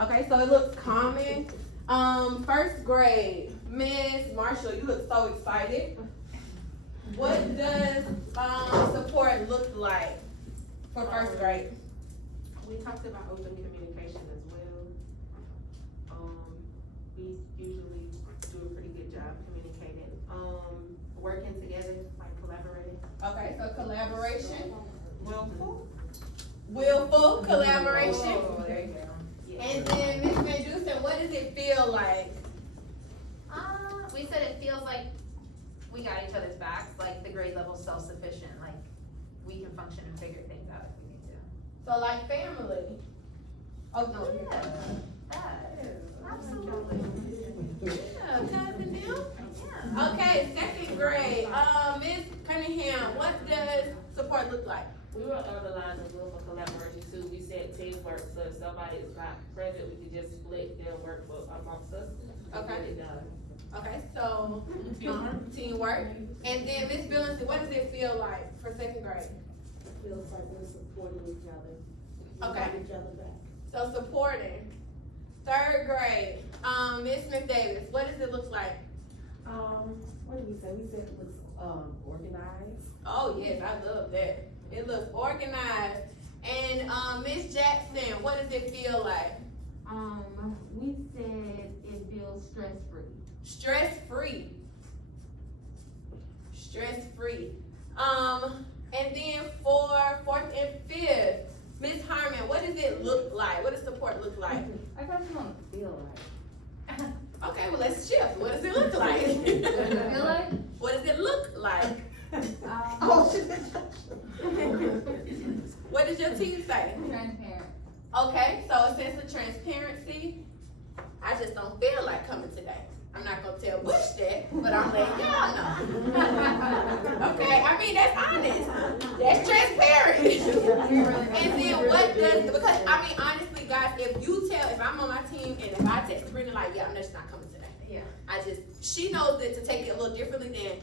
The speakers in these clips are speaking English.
Okay, so it looks common. First grade, Miss Marshall, you look so excited. What does support look like for first grade? We talked about open communication as well. We usually do a pretty good job communicating. Working together, like collaborating. Okay, so collaboration, Willful. collaboration. Oh, there you go. Yeah. And then Miss Medusa, what does it feel like? We said it feels like we got each other's backs, like the grade level self-sufficient, like we can function and figure things out if we need to. So like family. Oh no. Yeah, that is, absolutely. Yeah, cousin them. Yeah. Okay, second grade. Miss Cunningham, what does support look like? We were on the lines of willful collaboration too. We said teamwork, so if somebody is not present, we could just split their work amongst us. and Okay. get it done. Okay, so teamwork. And then Miss Billings, what does it feel like for second grade? Feels like we're supporting each other. We Okay. got each other back. So supporting. Third grade, Miss Smith Davis, what does it look like? What did we say? We said it was, organized. Oh yes, I love that. It looks organized. And Miss Jackson, what does it feel like? We said it feels stress-free. Stress-free. Stress-free. And then for fourth and fifth, Miss Harmon, what does it look like? What does support look like? I thought you want to feel like. Okay, well let's shift. What does it look like? Feel like? What does it look like? Oh, shit. What does your team say? Transparent. Okay, so a sense of transparency. I just don't feel like coming today. I'm not gonna tell Bush that, but I'm letting y'all know. Okay, I mean, that's honest. That's transparent. And then what does, because I mean, honestly, guys, if I'm on my team and if I text Brenda like, yeah, I'm just not coming today. Yeah. She knows that to take it a little differently than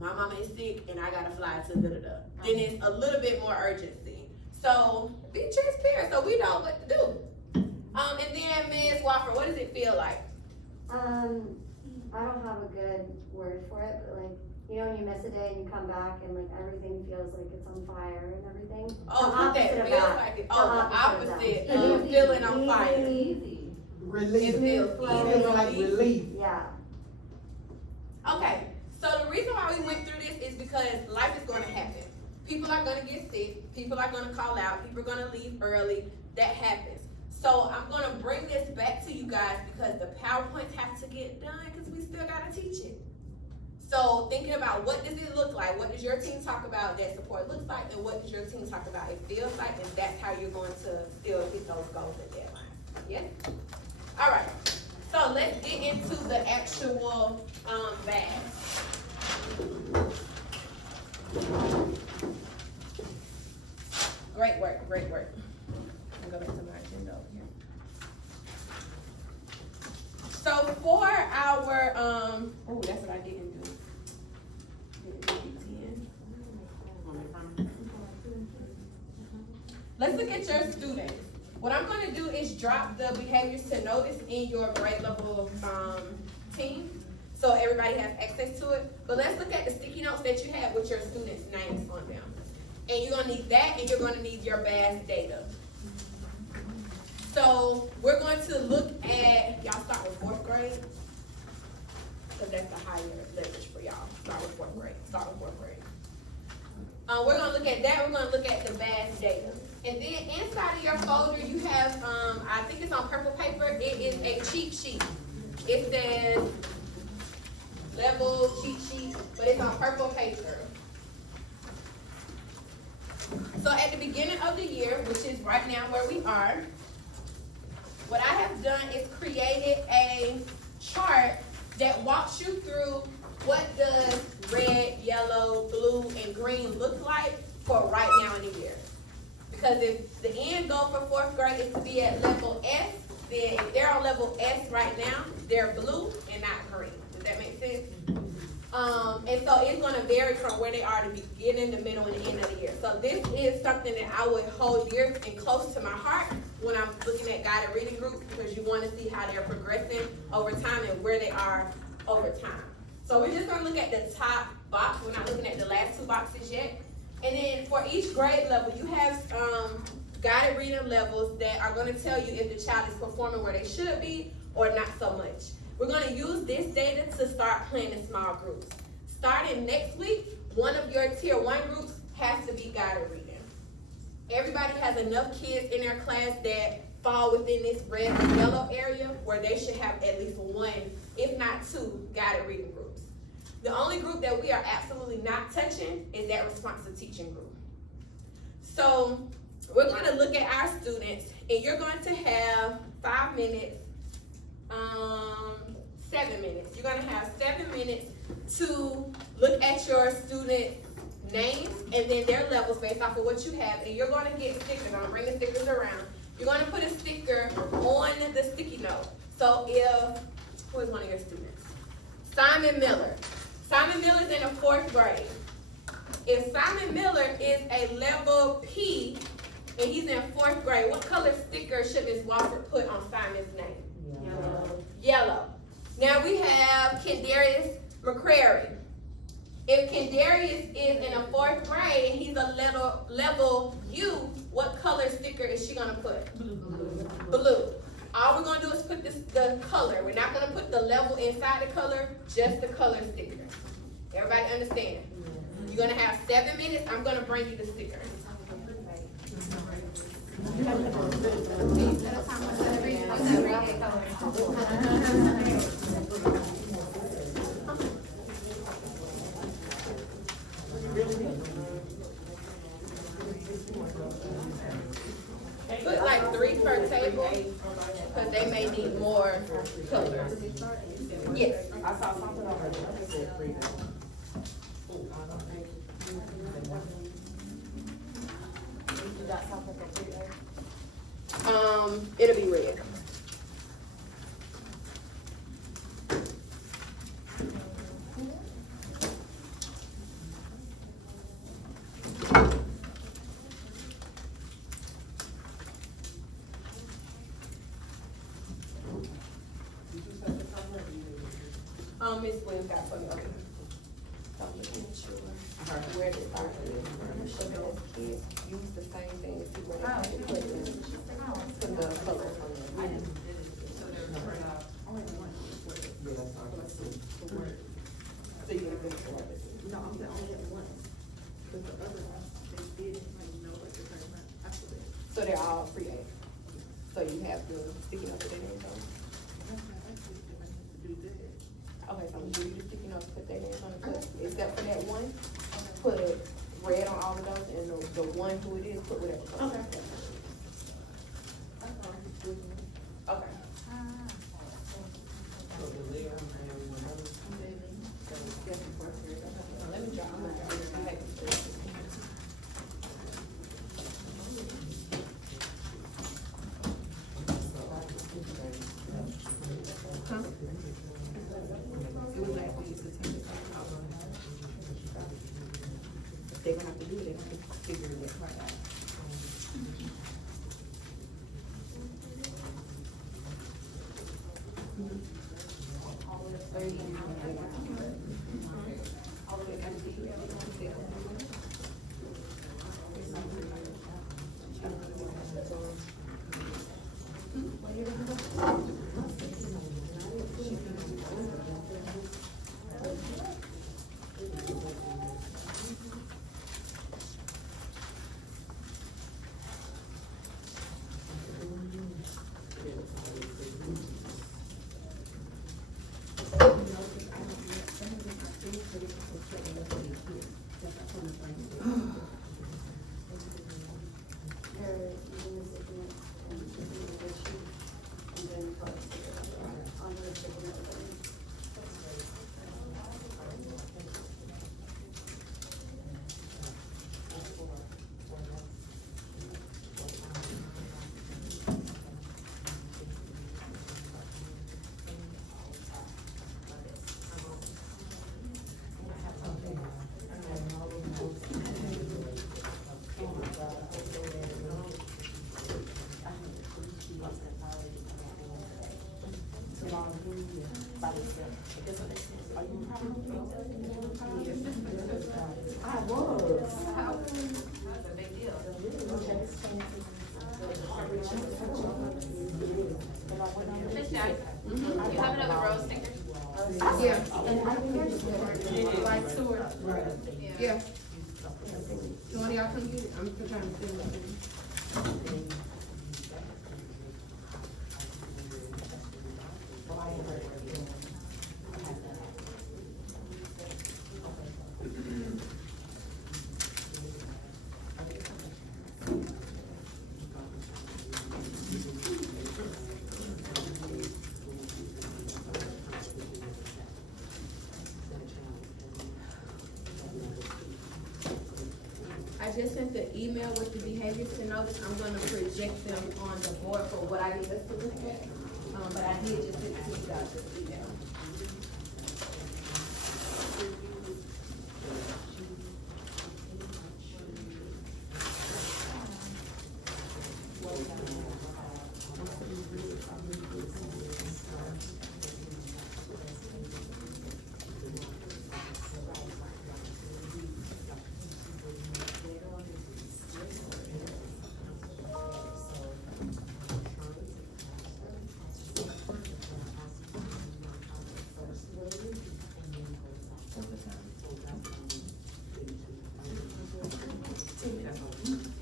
my mama is sick and I gotta fly to da-da-da. Then it's a little bit more urgency. So be transparent so we know what to do. And then Ms. Wofford, what does it feel like? I don't have a good word for it, but like, you know, when you miss a day and you come back and like everything feels like it's on fire and everything. Oh, The put that opposite of feels that. like it. The Oh, the opposite opposite of of feeling on fire. Easy. Relief. It feels It feels like easy. relief. Yeah. Okay, so the reason why we went through this is because life is gonna happen. People are gonna get sick, people are gonna call out, people are gonna leave early, that happens. So I'm gonna bring this back to you guys because the PowerPoints have to get done because we still gotta teach it. So thinking about what does it look like, what does your team talk about that support looks like, and what does your team talk about it feels like, and that's how you're going to still hit those goals and deadlines. Yeah? All right, so let's get into the actual BAS. Great work, great work. I'll go back to my agenda over here. So for our, oh, that's what I didn't do. Let's look at your students. What I'm gonna do is drop the behaviors to notice in your grade level team, so everybody has access to it. But let's look at the sticky notes that you have with your students' names on them. And you're gonna need that, and you're gonna need your BAS data. So we're going to look at, y'all start with fourth grade, because that's the higher leverage for y'all. Start with fourth grade, start with fourth grade. We're gonna look at that, we're gonna look at the BAS data. And then inside of your folder, you have, I think it's on purple paper, it is a cheat sheet. It says level cheat sheet, but it's on purple paper. So at the beginning of the year, which is right now where we are, what I have done is created a chart that walks you through what does red, yellow, blue, and green look like for right now in the year. Because if the end goal for fourth grade is to be at level S, then if they're on level S right now, they're blue and not green. Does that make sense? And so it's gonna vary from where they are at the beginning, the middle, and the end of the year. So this is something that I would hold dear and close to my heart when I'm looking at guided reading groups, because you wanna see how they're progressing over time and where they are over time. So we're just gonna look at the top box. We're not looking at the last two boxes yet. And then for each grade level, you have guided reading levels that are gonna tell you if the child is performing where they should be or not so much. We're gonna use this data to start planning small groups. Starting next week, one of your tier 1 groups has to be guided reading. Everybody has enough kids in their class that fall within this red or yellow area where they should have at least 1, if not 2, guided reading groups. The only group that we are absolutely not touching is that responsive teaching group. So we're gonna look at our students, and you're going to have 5 minutes, 7 minutes. You're gonna have 7 minutes to look at your student names and then their levels based off of what you have, and you're gonna get stickers. I'm bringing stickers around. You're gonna put a sticker on the sticky note. So who is one of your students? Simon Miller. Simon Miller's in the 4th grade. If Simon Miller is a level P and he's in 4th grade, what color sticker should Ms. Walford put on Simon's name? Yellow. Now we have Kendarius McCrary. If Kendarius is in a 4th grade and he's a level U, what color sticker is she gonna put? Blue. All we're gonna do is put the color. We're not gonna put the level inside the color, just the color sticker. Everybody understand? You're gonna have 7 minutes. I'm gonna bring you the sticker. Put like 3 per table, because they may need more colors. Yes. I saw something over there that said 3. You got something for 3 days? It'll be red. Ms. Williams got for me over here. So I'm looking at where to start. I'm sure that kids use the same thing to see where they put the colors on them. So you can finish it. No, I'm the only one. But the other ones, they did, know what they're talking about. So they're all creative. So you have the sticky notes that they on. Okay, so I'm gonna give you the sticky notes, put their names on it, put, except for that one, put red on all of those, and the one who it is, put whatever color. Okay. Okay. Let me drop my. They're gonna have to do it, they're gonna have to figure that part out. I was. That's a big deal. Miss Jack, you have another rose sticker? Yeah. And I think Like tour. Right. Yeah. So one of y'all come get it? I'm still trying to figure it out. I just sent the email with the behaviors to notice. I'm gonna project them on the board for what I need us to look at. But I did just send it to you guys this email.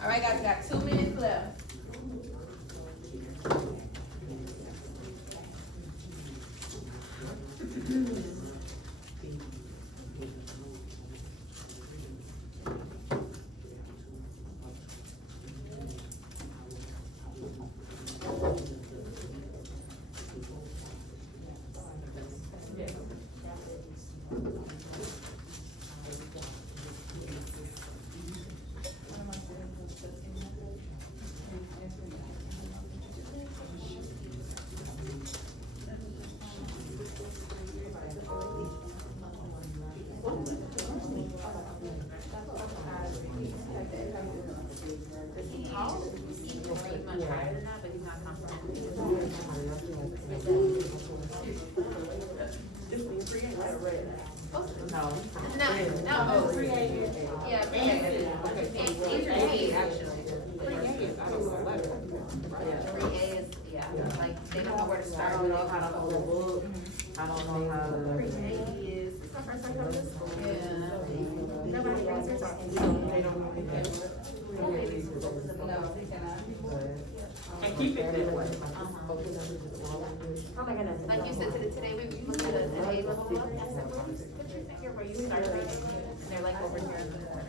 All right, guys, we got 2 minutes left. He's much higher than that, but he's not comprehensive. No, yeah, creative. He's creative, actually. 3A is, yeah, like, they don't know where to start. I don't know how to hold a book. I don't know how to. Is, it's our first time coming to school. Yeah. Nobody reads your talking. They don't really care. No, they cannot. And keep it that way. Oh my goodness. Like you said today, we looked at an A level book, and I said, well, put your finger where you start reading, and they're like over here in the corner.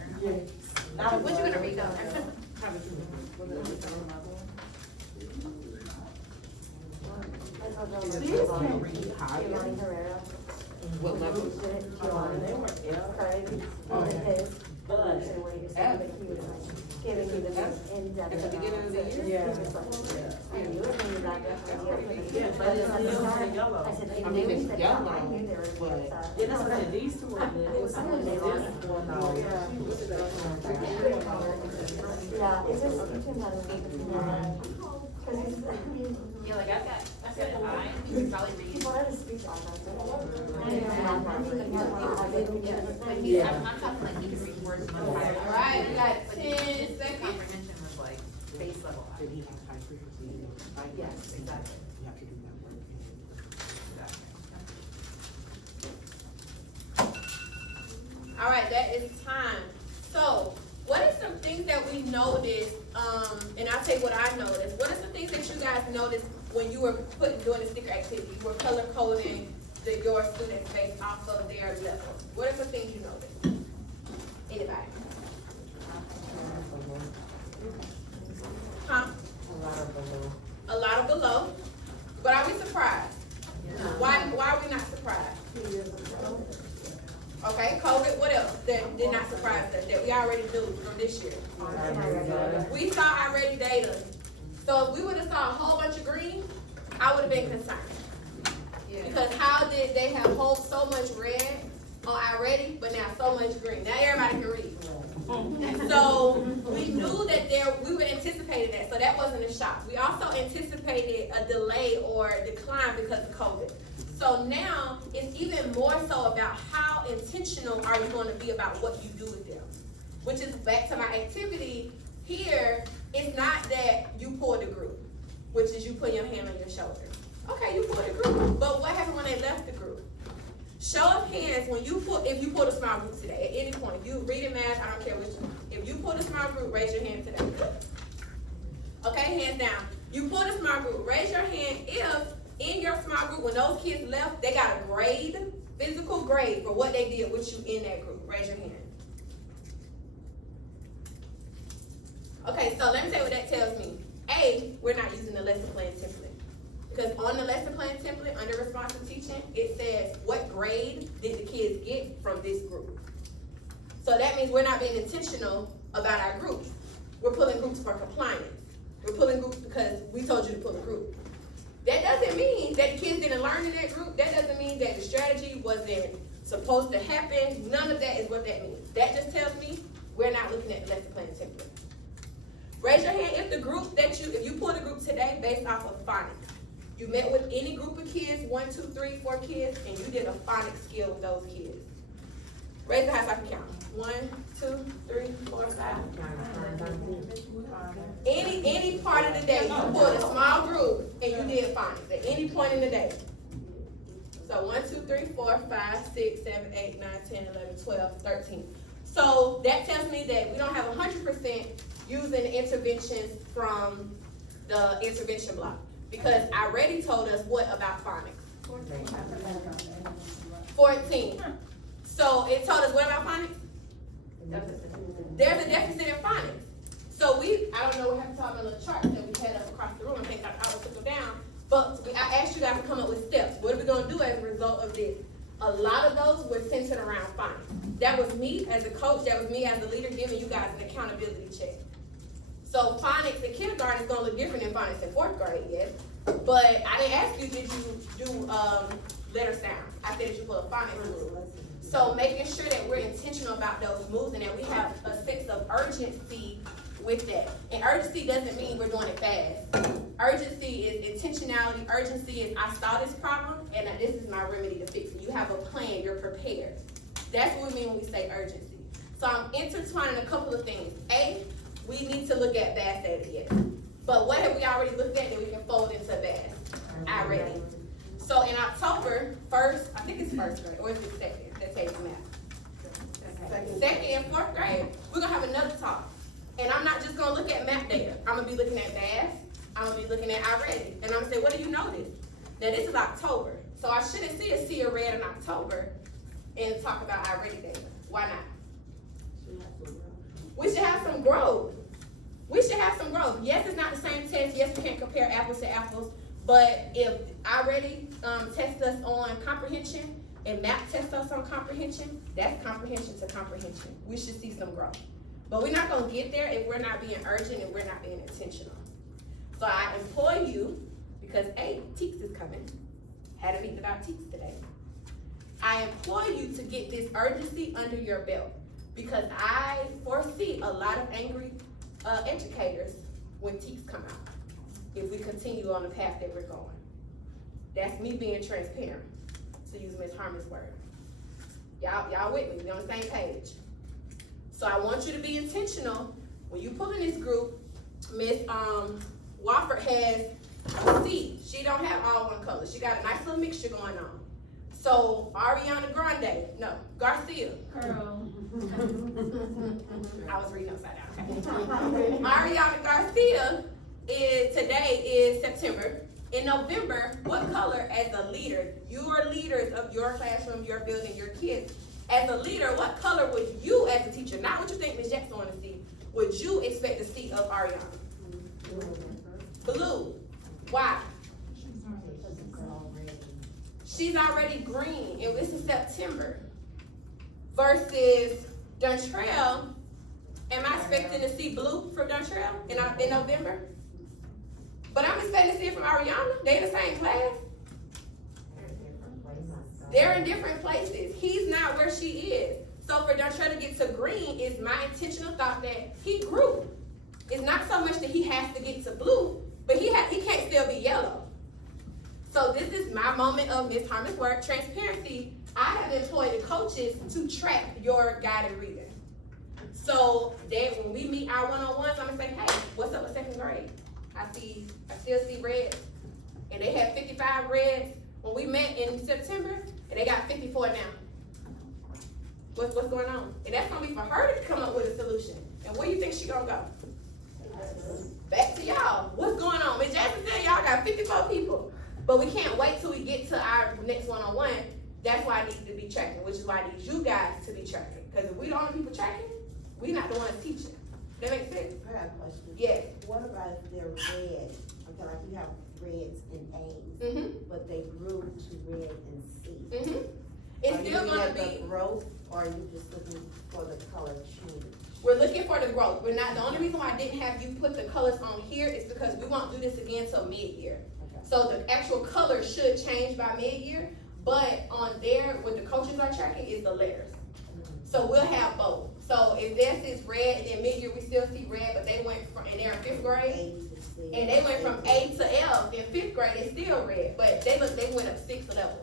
What you gonna read down there? What level? Giving you the most in-depth. At the beginning of the year? Yeah. And you were thinking about that. Yeah, but it's still yellow. I said, I they mean, knew it's that, yellow, I knew they were gonna be but- upset. Yeah, that's what I said, these two are good. It was some of the different one, though. Yeah, it's just, you can have it. Cause it's, Yeah, like I've got an eye, you can probably read. people have a speech off of it. But he's, I'm talking like he can read words much higher. All right, we got But 10 his seconds. comprehension was like base level. Did he have high frequency? Yes, exactly. You have to do that work. All right, that is time. So, what are some things that we noticed, and I'll tell you what I noticed. What are some things that you guys noticed when you were doing the sticker activity? You were color coding your students based off of their level. What are some things you noticed? Anybody? Huh? A lot of below. But are we surprised? Why are we not surprised? Okay, COVID, what else that did not surprise us, that we already knew from this year? We saw already data. So if we would've saw a whole bunch of green, I would've been concerned. Because how did they have so much red on already, but now so much green? Now everybody can read. So we knew that we were anticipating that, so that wasn't a shock. We also anticipated a delay or decline because of COVID. So now it's even more so about how intentional are you going to be about what you do with them. Which is back to my activity here. It's not that you pull the group, which is you put your hand on your shoulder. Okay, you pulled the group, but what happened when they left the group? Show of hands when if you pulled a small group today, at any point, you reading math, I don't care which one. If you pulled a small group, raise your hand today. Okay, hands down. You pulled a small group, raise your hand if in your small group, when those kids left, they got a grade, physical grade for what they did with you in that group. Raise your hand. Okay, so let me tell you what that tells me. A, we're not using the lesson plan template. Because on the lesson plan template, under responsive teaching, it says, what grade did the kids get from this group? So that means we're not being intentional about our groups. We're pulling groups for compliance. We're pulling groups because we told you to pull a group. That doesn't mean that the kids didn't learn in that group. That doesn't mean that the strategy wasn't supposed to happen. None of that is what that means. That just tells me we're not looking at the lesson plan template. Raise your hand if if you pulled a group today based off of phonics. You met with any group of kids, 1, 2, 3, 4 kids, and you did a phonics skill with those kids. Raise the hand so I can count. 1, 2, 3, 4, 5. Any part of the day, you pulled a small group and you did phonics at any point in the day. So 1, 2, 3, 4, 5, 6, 7, 8, 9, 10, 11, 12, 13. So that tells me that we don't have 100% using interventions from the intervention block. Because I already told us what about phonics? 14. So it told us what about phonics? There's a deficit in phonics. So I don't know what happened to all the little charts that we had up across the room. I think I always took them down. But I asked you guys to come up with steps. What are we going to do as a result of this? A lot of those were centered around phonics. That was me as a coach. That was me as a leader giving you guys an accountability check. So phonics in kindergarten is going to look different than phonics in 4th grade, yes. But I didn't ask you, did you do letter sound? I said that you put a phonics move. So making sure that we're intentional about those moves and that we have a sense of urgency with that. And urgency doesn't mean we're doing it fast. Urgency is intentionality. Urgency is I saw this problem and this is my remedy to fix it. You have a plan. You're prepared. That's what we mean when we say urgency. So I'm intertwining a couple of things. A, we need to look at BAS data, yes. But what have we already looked at that we can fold into BAS? Already. So in October, I think it's 1st grade, or is it 2nd? That takes math. 2nd and 4th grade, we're gonna have another talk. And I'm not just gonna look at math data. I'm gonna be looking at BAS. I'm gonna be looking at already. And I'm gonna say, what do you notice? Now this is October. So I shouldn't see a sea of red in October and talk about already data. Why not? We should have some growth. Yes, it's not the same test. Yes, we can't compare apples to apples. But if already test us on comprehension and MAP test us on comprehension, that's comprehension to comprehension. We should see some growth. But we're not going to get there if we're not being urgent and we're not being intentional. So I implore you, because TEACS is coming. Had a meeting about TEACS today. I implore you to get this urgency under your belt, because I foresee a lot of angry educators when TEACS come out, if we continue on the path that we're going. That's me being transparent, to use Ms. Harmon's word. Y'all with me? We on the same page. So I want you to be intentional when you pull in this group. Ms. Wofford has a seat. She don't have all one color. She got a nice little mixture going on. So Ariana Garcia. Girl. I was reading upside down. Okay. Ariana Garcia today is September. In November, what color as a leader, you are leaders of your classroom, your building, your kids. As a leader, what color would you as a teacher, not what you think Ms. Jackson want to see, would you expect to see of Ariana? Blue. Why? She's already green, and this is September. Versus Dontrell, am I expecting to see blue from Dontrell in November? But I'm expecting to see it from Ariana. They in the same class. They're in different places. He's not where she is. So for Dontrell to get to green is my intentional thought that he grew. It's not so much that he has to get to blue, but he can't still be yellow. So this is my moment of Ms. Harmon's work, transparency. I have employed the coaches to track your guided reading. So that when we meet our one-on-ones, I'm gonna say, hey, what's up with second grade? I still see reds. And they had 55 reds when we met in September, and they got 54 now. What's going on? And that's gonna be for her to come up with a solution. And where you think she gonna go? Back to y'all. What's going on? Ms. Jackson said y'all got 54 people. But we can't wait till we get to our next one-on-one. That's why I need to be tracking, which is why I need you guys to be tracking. Because if we the only people tracking, we not the ones teaching. That makes sense? I have a question. Yes. What about if they're red? Okay, like you have reds and A's, Mm-hmm. but they grew to red and C. Mm-hmm. It's Are you still looking gonna at be, the growth, or are you just looking for the color change? we're looking for the growth. We're not, the only reason why I didn't have you put the colors on here is because we won't do this again till mid-year. Okay. So the actual color should change by mid-year, but on there, what the coaches are tracking is the letters. So we'll have both. So if this is red, and then mid-year we still see red, but they went from, and they're in 5th grade, A to C. and they went from A to F. In 5th grade, it's still red, but they went up 6 levels.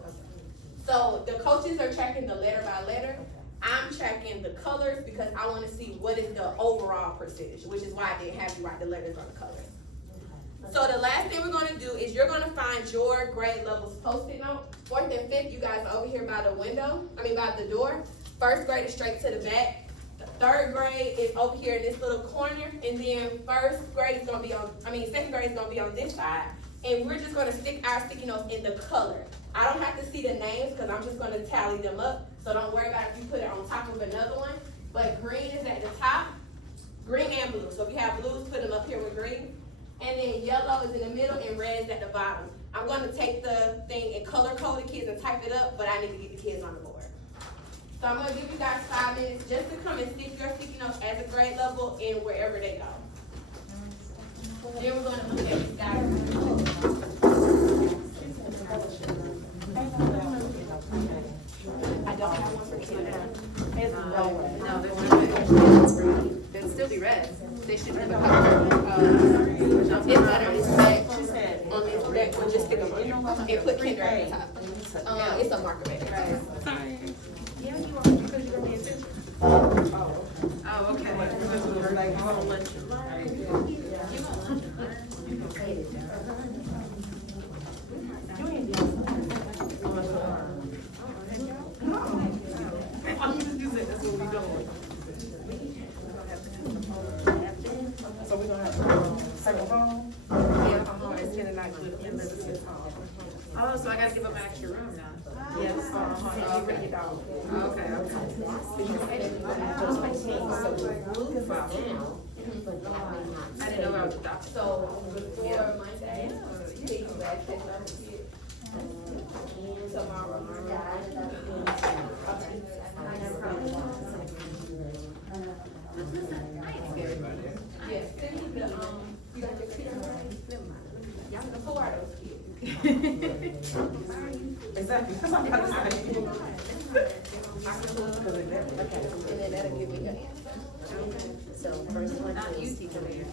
So the coaches are tracking the letter by letter. I'm tracking the colors because I want to see what is the overall percentage, which is why I didn't have you write the letters on the colors. So the last thing we're gonna do is you're gonna find your grade levels post-it note. 4th and 5th, you guys are over here by the window, by the door. 1st grade is straight to the back. The 3rd grade is over here in this little corner, and then 1st grade is gonna be on, 2nd grade is gonna be on this side. And we're just gonna stick our sticky notes in the color. I don't have to see the names, cause I'm just gonna tally them up. So don't worry about if you put it on top of another one. But green is at the top, green and blue. So if you have blues, put them up here with green. And then yellow is in the middle and red is at the bottom. I'm gonna take the thing and color code the kids and type it up, but I need to get the kids on the board. So I'm gonna give you guys 5 minutes just to come and stick your sticky notes as a grade level in wherever they go. Then we're gonna look at these guys. I don't have one for kids. No, they're not. They'll still be red. They should be the color. It's better, it's red. On this deck, we'll just stick them on there. And put kinder at the top. It's a marker bag. Oh, So we're gonna have to take them home? Yeah, come home and send it out to them. Oh, so I gotta give up an extra room now? Yes, you bring it down. Okay, I didn't know I was a doctor. So before Monday, take you back to tomorrow. Yes, send me the, you got your computer right? Never mind. Y'all know who are those kids? Exactly, that's what I'm about to say. And then that'll give me your answer. So first one Not you, is teacher there.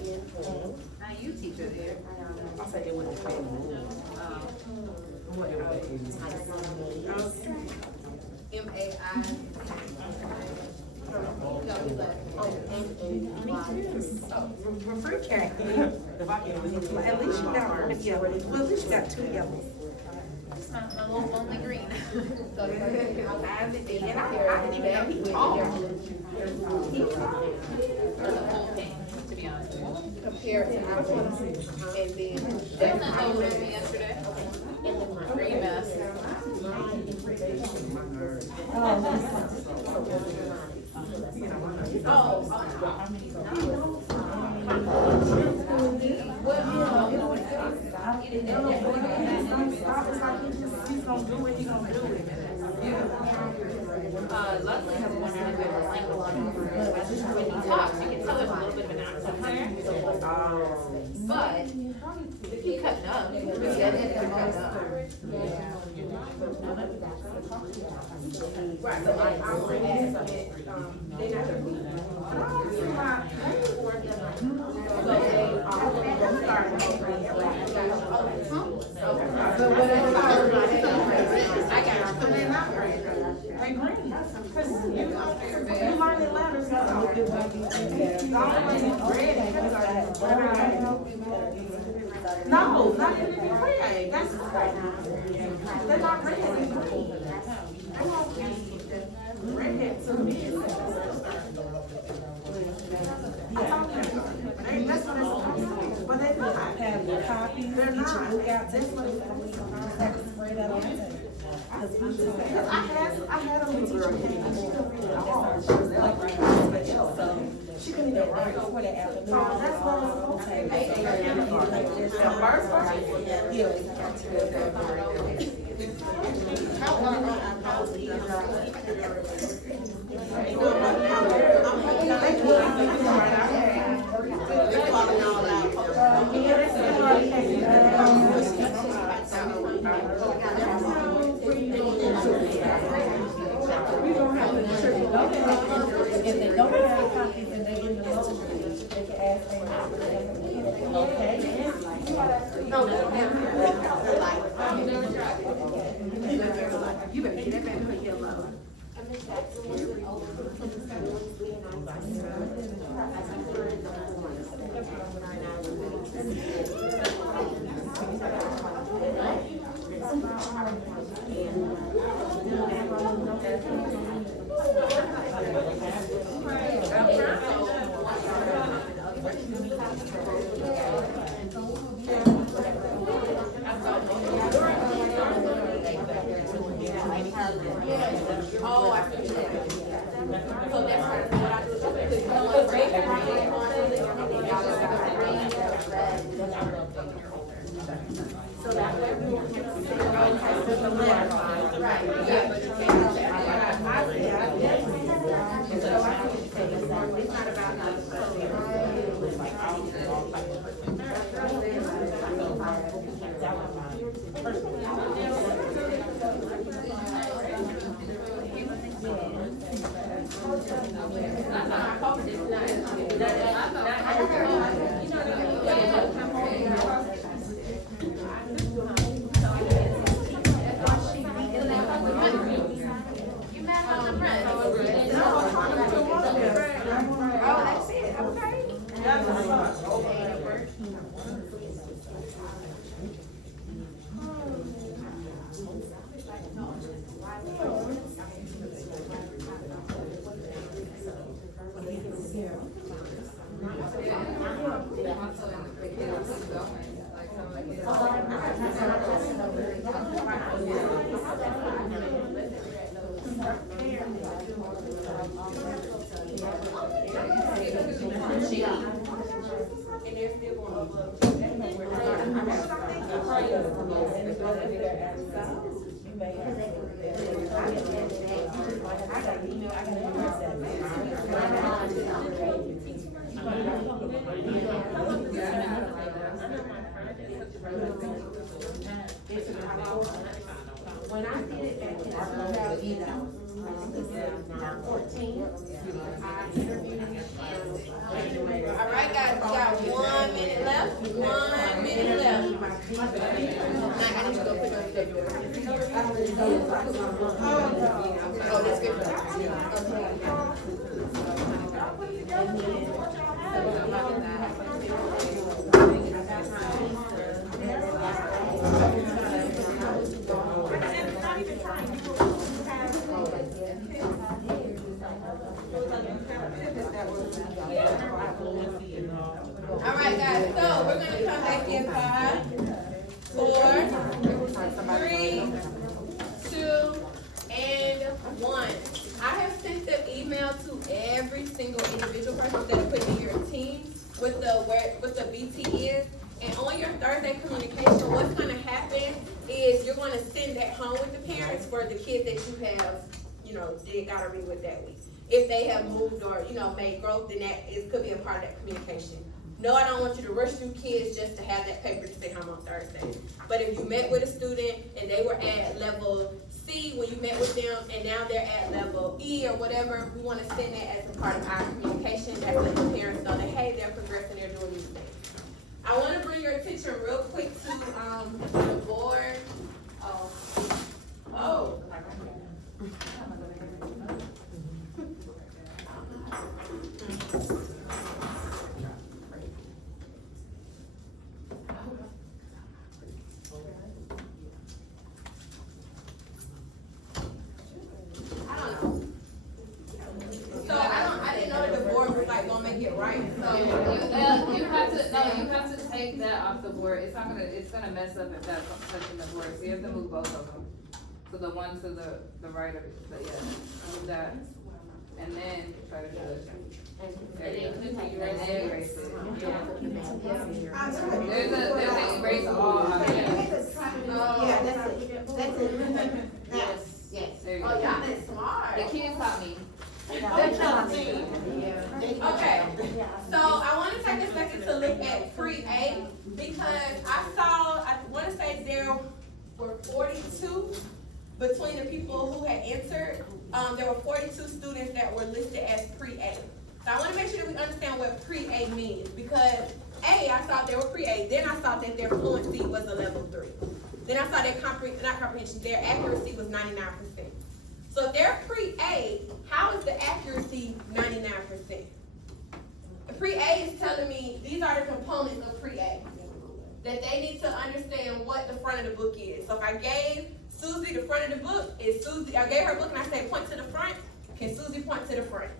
Not you, teacher there. I'll say it wouldn't play. M-A-I. At least you got, yeah, well, at least you got 2 yellows. It's not only green. So the first thing I'll have it, then And I didn't even know he tall. Or the whole thing, to be honest. compare it to our ones. And then That's not how you read me yesterday. Green mess. Luckily has one really good language. When he talks, you can tell there's a little bit of an accent there. But if you cut it up, you can get it, you cut it up. parents? Right, so like, I would ask that, they not their feet. But whatever. I got you. They green. Cause you learn the letters. No, not in the pre-A, that's, they're not redhead. They won't be redhead to me. That's what it's supposed to be, but they're not. Have the copies, They're get your not. book out, that's what have to spread out on the table. Because I had a little girl came and she couldn't read it all. She was like, so she couldn't even write For the afternoon. So that's what it's supposed to be. The first We don't have to, if they don't have copies and they in the local, they can ask them. Okay? You better get that back in your love. Oh, I see that. So that's right, so what I do is I So that way we won't have to say, right, yeah, but you It's not about us. When I did it back in 2014, I interviewed All right, guys, we got 1 minute left. 1 minute left. I need to go put on the door. Oh, that's good. All right, guys, so we're gonna come back in 5, 4, 3, 2, and 1. I have sent the email to every single individual person that put in your team with the BT is. And on your Thursday communication, what's gonna happen is you're gonna send that home with the parents for the kids that you have, did gotta read with that week. If they have moved or, made growth, then that could be a part of that communication. No, I don't want you to rush through kids just to have that paper to stay home on Thursday. But if you met with a student and they were at level C when you met with them, and now they're at level E or whatever, we want to send that as a part of our communication. That's letting the parents know that, hey, they're progressing, they're doing these things. I want to bring your attention real quick to the board. Oh. I didn't know that the board was like gonna make it right, so. You have to take that off the board, it's gonna mess up if that's touching the board, so you have to move both of them. So the one to the right of it, but yeah, move that, and then try to do it. There you go. And then erase it. There's an erase all on there. Yeah, that's it. Yes, Yes. there you Oh, go. y'all been smart. The kids taught me. Okay, so I want to take a second to look at pre-A because I want to say there were 42 between the people who had entered. There were 42 students that were listed as pre-A. So I want to make sure that we understand what pre-A means because A, I thought they were pre-A, then I thought that their fluency was a level 3. Then I saw their their accuracy was 99%. So if they're pre-A, how is the accuracy 99%? Pre-A is telling me these are the components of pre-A. That they need to understand what the front of the book is. So if I gave Susie the front of the book, I gave her a book and I said point to the front, can Susie point to the front?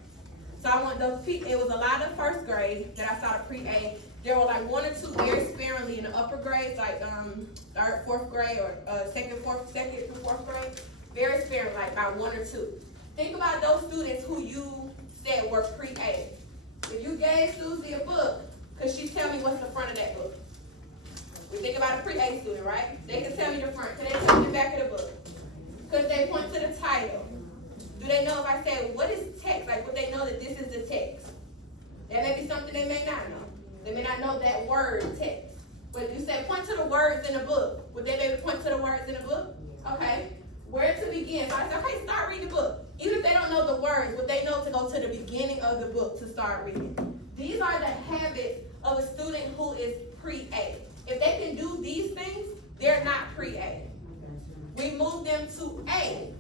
So I want those people, it was a lot of first grade that I saw the pre-A. There were like 1 or 2 very sparingly in the upper grades, like 3rd, 4th grade, or second through 4th grade. Very sparing, like about 1 or 2. Think about those students who you said were pre-A. If you gave Susie a book, could she tell me what's the front of that book? We think about a pre-A student, right? They can tell me the front. Can they tell me the back of the book? Could they point to the title? Do they know if I say, what is text? Like, would they know that this is the text? That may be something they may not know. They may not know that word, text. But if you say, point to the words in the book, would they be able to point to the words in the book? Okay. Where to begin? So I said, okay, start reading the book. Even if they don't know the words, would they know to go to the beginning of the book to start reading? These are the habits of a student who is pre-A. If they can do these things, they're not pre-A. We move them to A.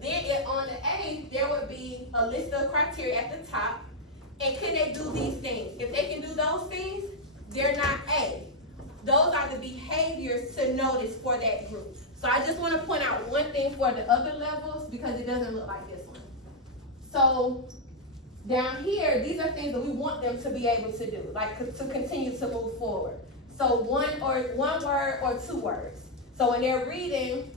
Then on the A, there would be a list of criteria at the top. And can they do these things? If they can do those things, they're not A. Those are the behaviors to notice for that group. So I just want to point out one thing for the other levels because it doesn't look like this one. So down here, these are things that we want them to be able to do, like to continue to move forward. So one word or 2 words. So when they're reading,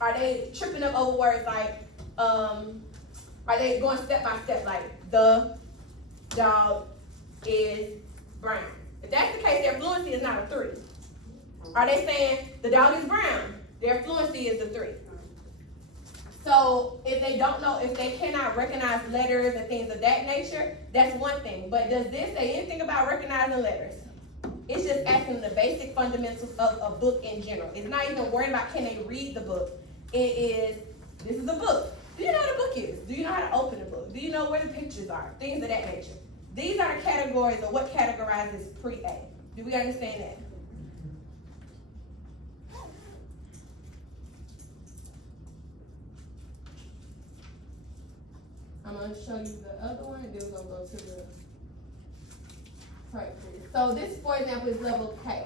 are they tripping up over words like, are they going step by step like the dog is brown? If that's the case, their fluency is not a 3. Are they saying the dog is brown? Their fluency is a 3. So if they don't know, if they cannot recognize letters and things of that nature, that's one thing. But does this say anything about recognizing letters? It's just asking the basic fundamentals of a book in general. It's not even worried about can they read the book. It is, this is a book. Do you know what a book is? Do you know how to open a book? Do you know where the pictures are? Things of that nature. These are the categories of what categorizes pre-A. Do we understand that? I'm going to show you the other one, and then we're going to go to the practice. So this, for example, is level K.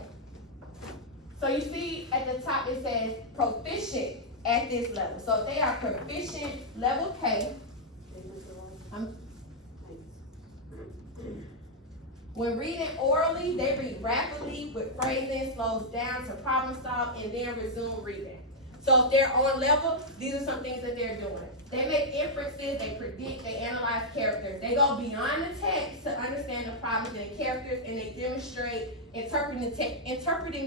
So you see at the top it says proficient at this level. So if they are proficient level K, when reading orally, they read rapidly with phrasing, slows down to problem solve, and then resume reading. So if they're on level, these are some things that they're doing. They make inferences, they predict, they analyze characters. They go beyond the text to understand the problems in the characters, and they demonstrate interpreting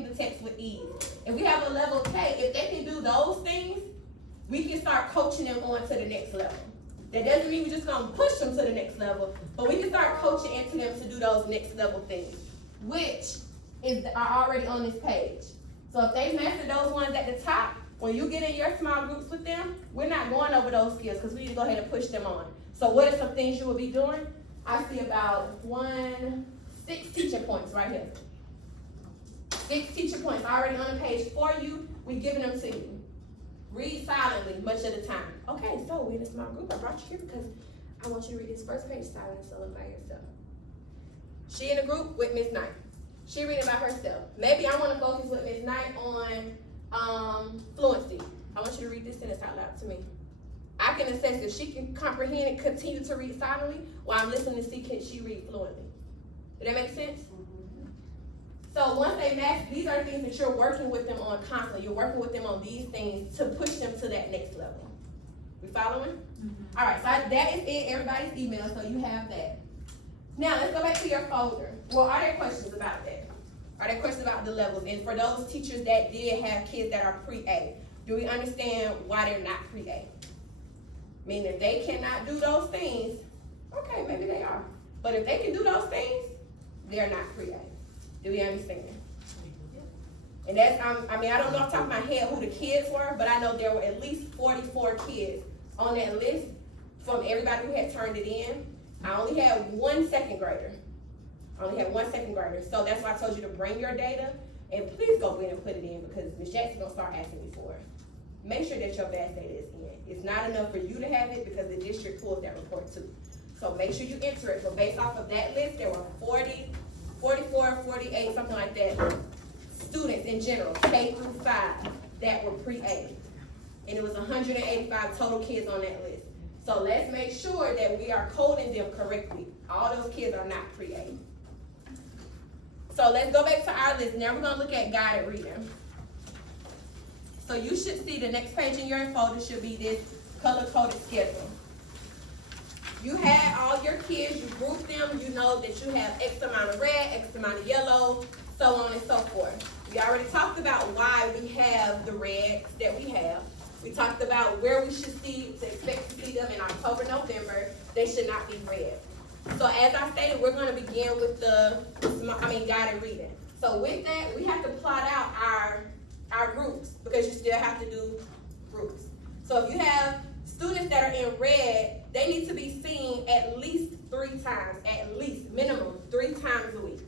the text with ease. If we have a level K, if they can do those things, we can start coaching them on to the next level. That doesn't mean we're just gonna push them to the next level, but we can start coaching into them to do those next level things, which are already on this page. So if they master those ones at the top, when you get in your small groups with them, we're not going over those skills because we need to go ahead and push them on. So what are some things you will be doing? I see about 6 teacher points right here. 6 teacher points already on the page for you. We're giving them to you. Read silently much of the time. Okay, so we're in a small group. I brought you here because I want you to read this first page silently, so by yourself. She in a group with Miss Knight. She reading by herself. Maybe I want to focus with Miss Knight on fluency. I want you to read this sentence out loud to me. I can assess if she can comprehend and continue to read silently while I'm listening to see can she read fluently. Did that make sense? So once they master, these are the things that you're working with them on constantly. You're working with them on these things to push them to that next level. We following? All right, so that is in everybody's email, so you have that. Now let's go back to your folder. Well, are there questions about that? Are there questions about the levels? And for those teachers that did have kids that are pre-A, do we understand why they're not pre-A? Meaning if they cannot do those things, okay, maybe they are. But if they can do those things, they're not pre-A. Do we understand? And that's, I mean, I don't know off the top of my head who the kids were, but I know there were at least 44 kids on that list from everybody who had turned it in. I only had 1 second grader. So that's why I told you to bring your data, and please go in and put it in because Ms. Jackson's gonna start asking me for it. Make sure that your BAS data is in. It's not enough for you to have it because the district pulls that report too. So make sure you enter it. So based off of that list, there were 40, 44, 48, something like that, students in general, K through 5, that were pre-A. And it was 185 total kids on that list. So let's make sure that we are coding them correctly. All those kids are not pre-A. So let's go back to our list. Now we're gonna look at guided reading. So you should see the next page in your folder should be this color-coded schedule. You had all your kids, you grouped them, you know that you have X amount of red, X amount of yellow, so on and so forth. We already talked about why we have the reds that we have. We talked about where we should expect to see them in October, November. They should not be red. So as I stated, we're gonna begin with guided reading. So with that, we have to plot out our groups because you still have to do groups. So if you have students that are in red, they need to be seen at least 3 times, at least minimum 3 times a week.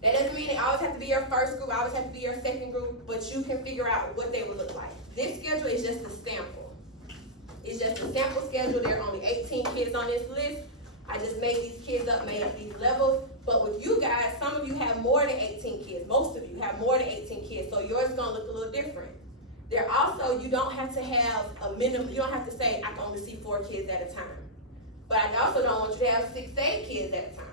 That doesn't mean it always have to be your first group, always have to be your second group, but you can figure out what they would look like. This schedule is just a sample. It's just a sample schedule. There are only 18 kids on this list. I just made these kids up, made up these levels. But with you guys, some of you have more than 18 kids. Most of you have more than 18 kids, so yours is gonna look a little different. There also, you don't have to have a minimum, you don't have to say, I can only see 4 kids at a time. But I also don't want you to have 6 to 8 kids at a time.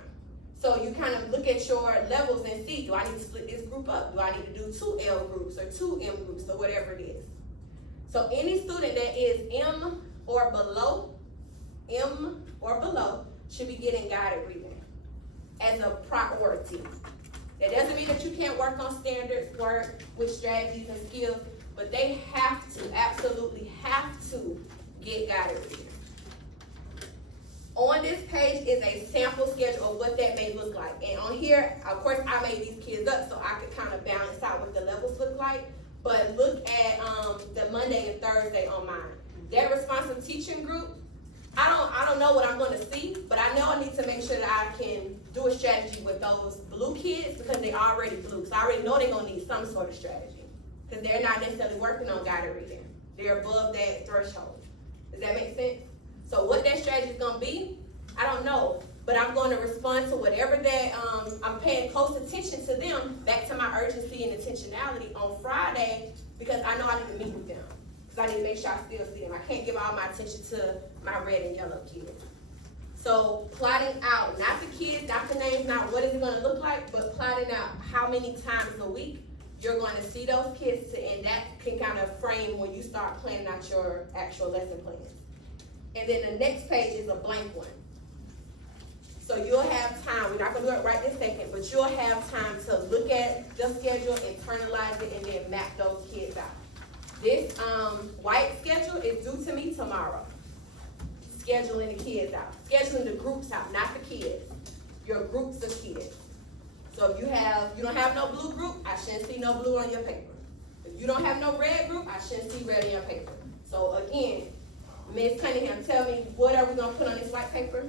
So you kind of look at your levels and see, do I need to split this group up? Do I need to do 2 L groups or 2 M groups or whatever it is? So any student that is M or below should be getting guided reading as a priority. That doesn't mean that you can't work on standards, work with strategies and skills, but they have to, absolutely have to get guided reading. On this page is a sample schedule of what that may look like. And on here, of course, I made these kids up so I could kind of balance out what the levels look like. But look at the Monday and Thursday on mine. That responsive teaching group, I don't know what I'm gonna see, but I know I need to make sure that I can do a strategy with those blue kids because they're already blue. So I already know they're gonna need some sort of strategy because they're not necessarily working on guided reading. They're above that threshold. Does that make sense? So what that strategy is gonna be, I don't know, but I'm going to respond to whatever that, I'm paying close attention to them, back to my urgency and intentionality on Friday, because I know I need to meet with them. Because I need to make sure I still see them. I can't give all my attention to my red and yellow kids. So plotting out, not the kids, not the names, not what is it gonna look like, but plotting out how many times a week you're going to see those kids, and that can kind of frame when you start planning out your actual lesson plans. And then the next page is a blank one. So you'll have time, we're not gonna do it right this second, but you'll have time to look at the schedule, internalize it, and then map those kids out. This white schedule is due to me tomorrow. scheduling the kids out, scheduling the groups out, not the kids, your groups of kids. So if you don't have no blue group, I shouldn't see no blue on your paper. If you don't have no red group, I shouldn't see red on your paper. So again, Ms. Cunningham, tell me, what are we gonna put on this white paper?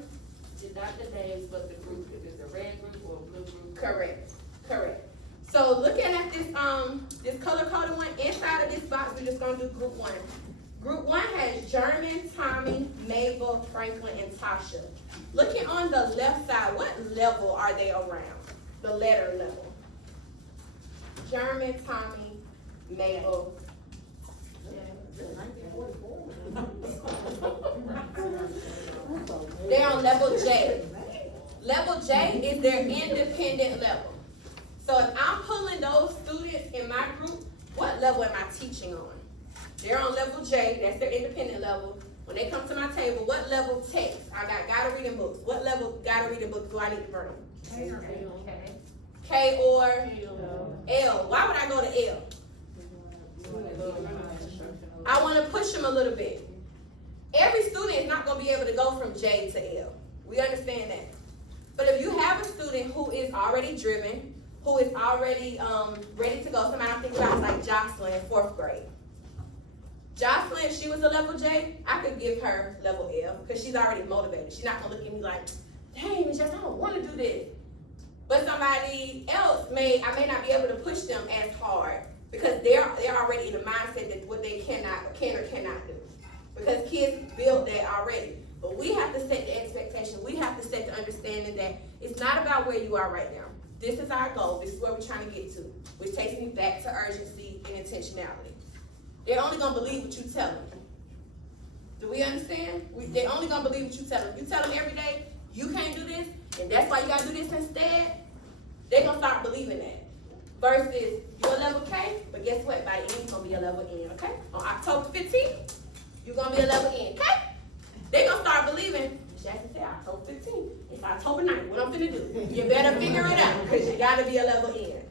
Not the names, but the group, if it's a red group or a blue group. Correct, correct. So looking at this, this color-coded one, inside of this box, we're just gonna do group one. Group one has German, Tommy, Mabel, Franklin, and Tasha. Looking on the left side, what level are they around? The letter level. German, Tommy, Mabel. They're on level J. Level J is their independent level. So if I'm pulling those students in my group, what level am I teaching on? They're on level J, that's their independent level. When they come to my table, what level text? I got gotta reading books. What level gotta reading books do I need to burn them? K or L. Why would I go to L? I want to push them a little bit. Every student is not going to be able to go from J to L. We understand that. But if you have a student who is already driven, who is already ready to go, somebody I'm thinking about is like Jocelyn in 4th grade. Jocelyn, if she was a level J, I could give her level L because she's already motivated. She's not going to look at me like, dang, Miss Jess, I don't want to do this. But somebody else I may not be able to push them as hard because they're already in the mindset that what they can or cannot do. Because kids build that already. But we have to set the expectation. We have to set the understanding that it's not about where you are right now. This is our goal. This is where we're trying to get to. Which takes me back to urgency and intentionality. They're only going to believe what you tell them. Do we understand? They're only going to believe what you tell them. You tell them every day, you can't do this, and that's why you got to do this instead. They're going to start believing that. Versus, you're a level K, but guess what? By the end, you're going to be a level N, okay? On October 15th, you're going to be a level N, okay? They're going to start believing, Jackson said October 15th. It's October 9th. What I'm going to do? You better figure it out because you got to be a level N.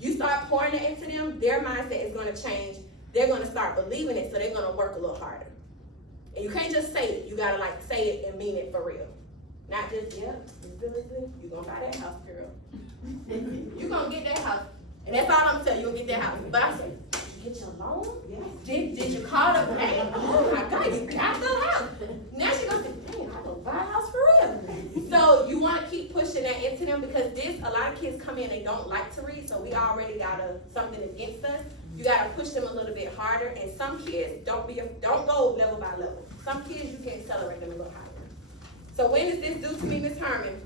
You start pouring it into them, their mindset is going to change. They're going to start believing it, so they're going to work a little harder. And you can't just say it. You got to like say it and mean it for real. Not just, yeah, it's really good. You're going to buy that house, girl. You're going to get that house. And that's all I'm going to tell you. You'll get that house. But I said, did you get your loan? Yes. Did you call the bank? Oh my God, you got the house. Now she's going to say, dang, I'm going to buy a house for real. So you want to keep pushing that into them because a lot of kids come in, they don't like to read. So we already got something against us. You got to push them a little bit harder. And some kids, don't go level by level. Some kids, you can accelerate them a little higher. So when is this due to me, Ms. Herman?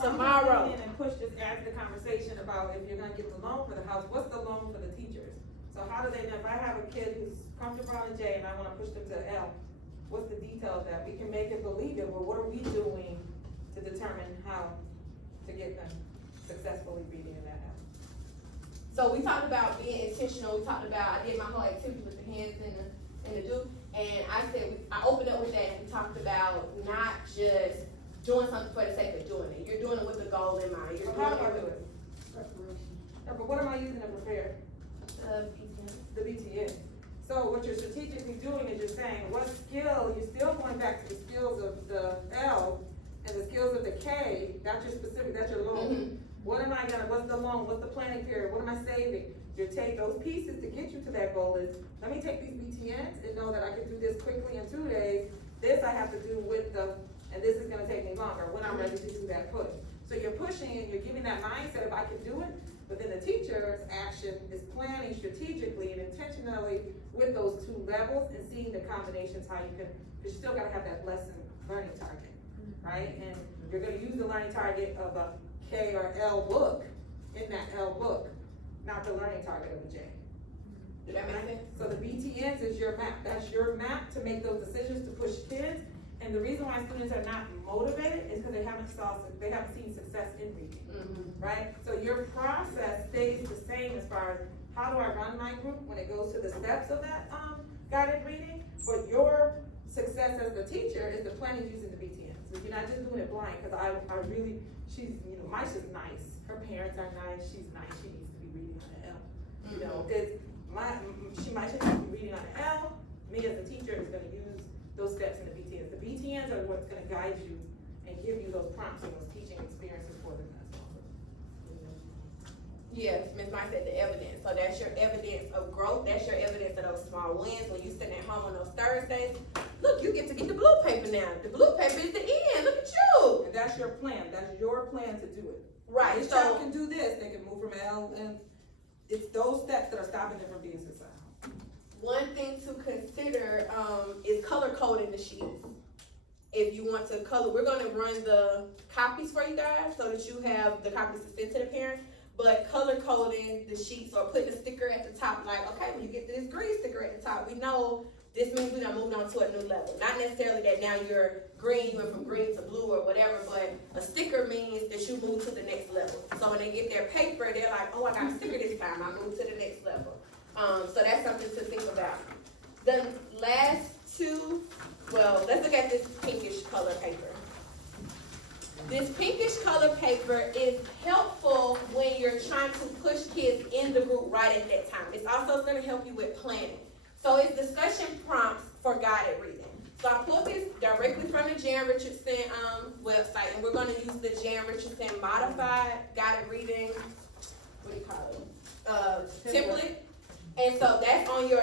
Tomorrow. And push this, ask the conversation about if you're gonna give the loan for the house, what's the loan for the teachers? So how do they know, if I have a kid who's comfortable on a J and I wanna push them to L, what's the details that we can make it believe it, but what are we doing to determine how to get them successfully reading in that L? So we talked about being intentional. We talked about, I did my whole activity with the hands and the do, and I said, I opened up with that and we talked about not just doing something for the sake of doing it. You're doing it with a goal in mind. So how do I do it? Yeah, but what am I using to prepare? The BTN. So what you're strategically doing is you're saying, what skill, you're still going back to the skills of the L and the skills of the K, that's your specific, that's your loan. Mm-hmm. What's the loan, what's the planning period, what am I saving? You take those pieces to get you to that goal is, let me take these BTNs and know that I can do this quickly in 2 days. This I have to do with and this is gonna take me longer when I'm ready to do that push. So you're pushing and you're giving that mindset of I can do it, but then the teacher's action is planning strategically and intentionally with those 2 levels and seeing the combinations how you can, because you still gotta have that lesson learning target, right? And you're gonna use the learning target of a K or L book in that L book, not the learning target of a J. Did that make sense? So the BTNs is your map. That's your map to make those decisions to push kids. And the reason why students are not motivated is because they haven't seen success in reading, right? So your process stays the same as far as how do I run my group when it goes to the steps of that guided reading. But your success as the teacher is the planning using the BTNs. So you're not just doing it blind because I really, she's, Maisha's nice. Her parents are nice. She's nice. She needs to be reading on an L. You know, Maisha needs to be reading on an L. Me as a teacher is going to use those steps in the BTNs. The BTNs are what's gonna guide you and give you those prompts and those teaching experiences for the class. Yes, Ms. Mike said the evidence. So that's your evidence of growth. That's your evidence of those small wins. When you sitting at home on those Thursdays, look, you get to get the blue paper now. The blue paper is the end. Look at you. And that's your plan. That's your plan to do it. Right. This child can do this. They can move from L, and it's those steps that are stopping them from being successful. One thing to consider is color coding the sheets. If you want to color, we're going to run the copies for you guys so that you have the copies to send to the parents. But color coding the sheets or putting a sticker at the top, like, okay, when you get to this green sticker at the top, we know this means we done moved on to a new level. Not necessarily that now you're green, you went from green to blue or whatever, but a sticker means that you move to the next level. So when they get their paper, they're like, oh, I got a sticker this time, I moved to the next level. So that's something to think about. The last two, well, let's look at this pinkish color paper. This pinkish color paper is helpful when you're trying to push kids in the group right at that time. It's also going to help you with planning. So it's discussion prompts for guided reading. So I pulled this directly from the Jan Richardson website, and we're going to use the Jan Richardson modified guided reading, what do you call it, template. And so that's on your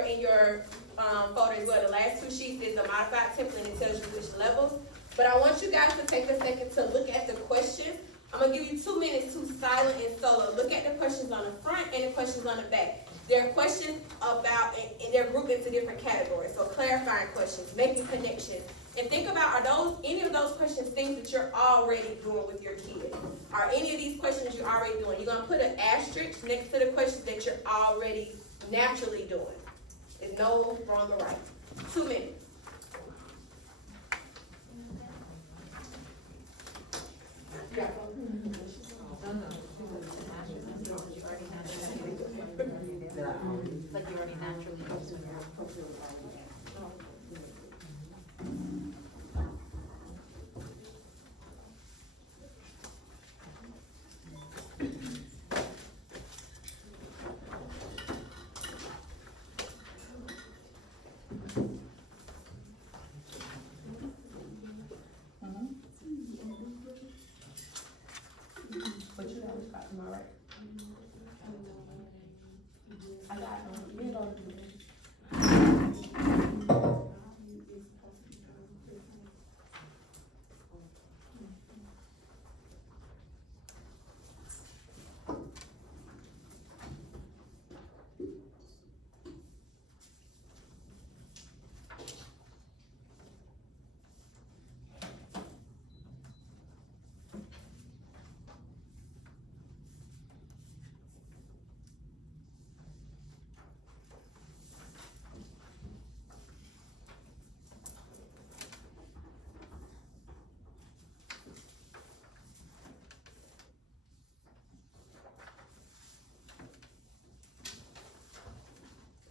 folder as well. The last two sheets is the modified template, and it tells you which levels. But I want you guys to take a second to look at the questions. I'm gonna give you 2 minutes to silent and solo. Look at the questions on the front and the questions on the back. There are questions about, and they're grouped into different categories. So clarifying questions, making connections. And think about, are any of those questions things that you're already doing with your kids? Are any of these questions you're already doing? You're gonna put an asterisk next to the questions that you're already naturally doing. There's no wrong or right. 2 minutes. Like you already naturally do. But you always got them all right. I got them. You don't do that.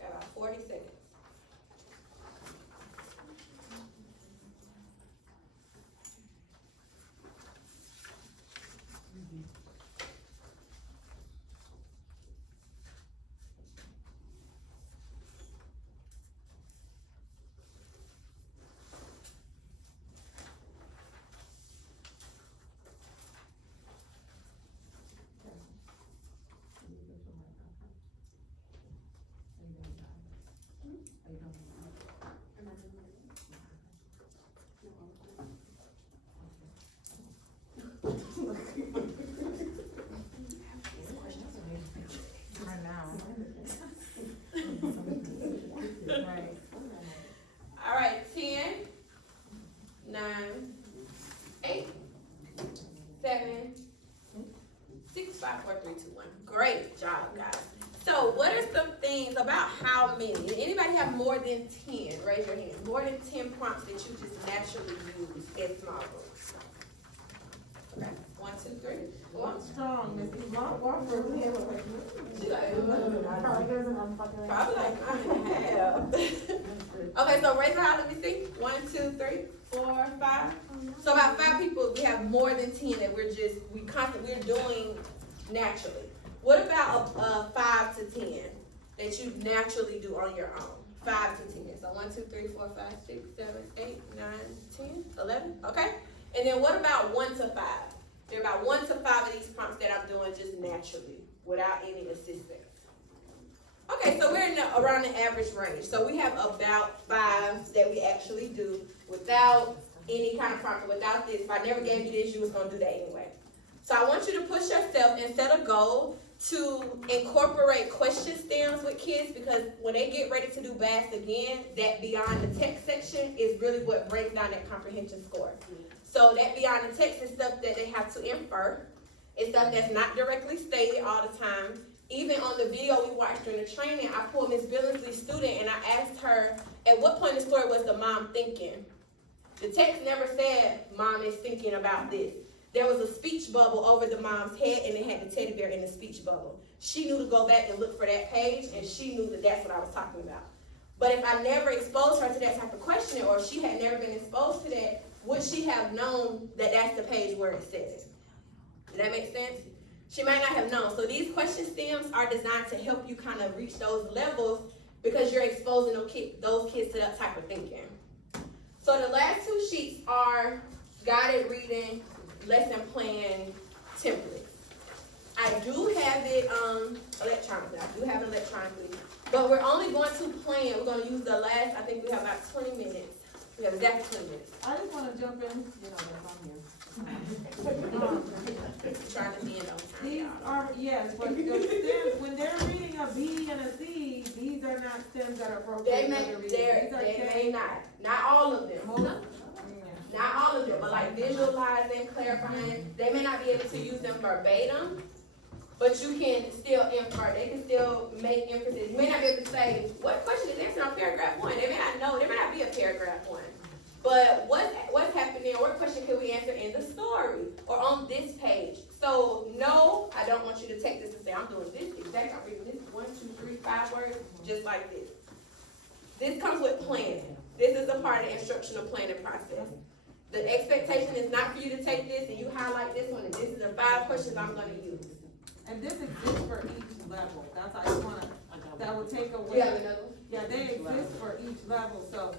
Got about 40 seconds. All right, 10, 9, 8, 7, 6, 5, 4, 3, 2, 1. Great job, guys. So what are some things about how many? Anybody have more than 10? Raise your hand. More than 10 prompts that you just naturally use in small groups. Okay, 1, 2, 3, 4. I'm strong, Miss Walk for me. She like, Probably goes in on fucking. probably like 9.5. Okay, so raise your hand, let me see. 1, 2, 3, 4, 5. So about 5 people, we have more than 10 that we're doing naturally. What about 5 to 10 that you naturally do on your own? 5 to 10. So 1, 2, 3, 4, 5, 6, 7, 8, 9, 10, 11. Okay? And then what about 1 to 5? There are about 1 to 5 of these prompts that I'm doing just naturally, without any assistance. Okay, so we're around the average range. So we have about 5 that we actually do without any kind of prompt, without this. If I never gave you this, you was gonna do that anyway. So I want you to push yourself and set a goal to incorporate question stems with kids, because when they get ready to do BAS again, that beyond the text section is really what breaks down that comprehension score. So that beyond the text is stuff that they have to infer. It's stuff that's not directly stated all the time. Even on the video we watched during the training, I pulled Miss Billingsley's student and I asked her, at what point in the story was the mom thinking? The text never said, mom is thinking about this. There was a speech bubble over the mom's head and it had the teddy bear in the speech bubble. She knew to go back and look for that page, and she knew that that's what I was talking about. But if I never exposed her to that type of questioning, or she had never been exposed to that, would she have known that that's the page where it says? Does that make sense? She might not have known. So these question stems are designed to help you kind of reach those levels, because you're exposing those kids to that type of thinking. So the last 2 sheets are guided reading, lesson plan templates. I do have it electronically. I do have it electronically. But we're only going to plan. We're going to use the last, I think we have about 20 minutes. We have exactly 20 minutes. I just wanna jump in, you know, that's on here. Trying to be in on time, These y'all. are, yes, but the stems, when they're reading a B and a C, these are not stems that are appropriate. They may, for the reading. they These are may K. not. Not all of them. Most- Not all of them, but like visualizing, clarifying. They may not be able to use them verbatim, but you can still infer. They can still make emphasis. You may not be able to say, what question is answered on paragraph 1? They may not know. There may not be a paragraph 1. But what's happening, or what question can we answer in the story or on this page? So no, I don't want you to take this and say, I'm doing this exact, I'm reading this 1, 2, 3, 5 words, just like this. This comes with planning. This is a part of the instructional planning process. The expectation is not for you to take this and you highlight this one, and this is the 5 questions I'm gonna use. And this exists for each level, that's, I just wanna, that will take away. You have another one? Yeah, they exist for each level, so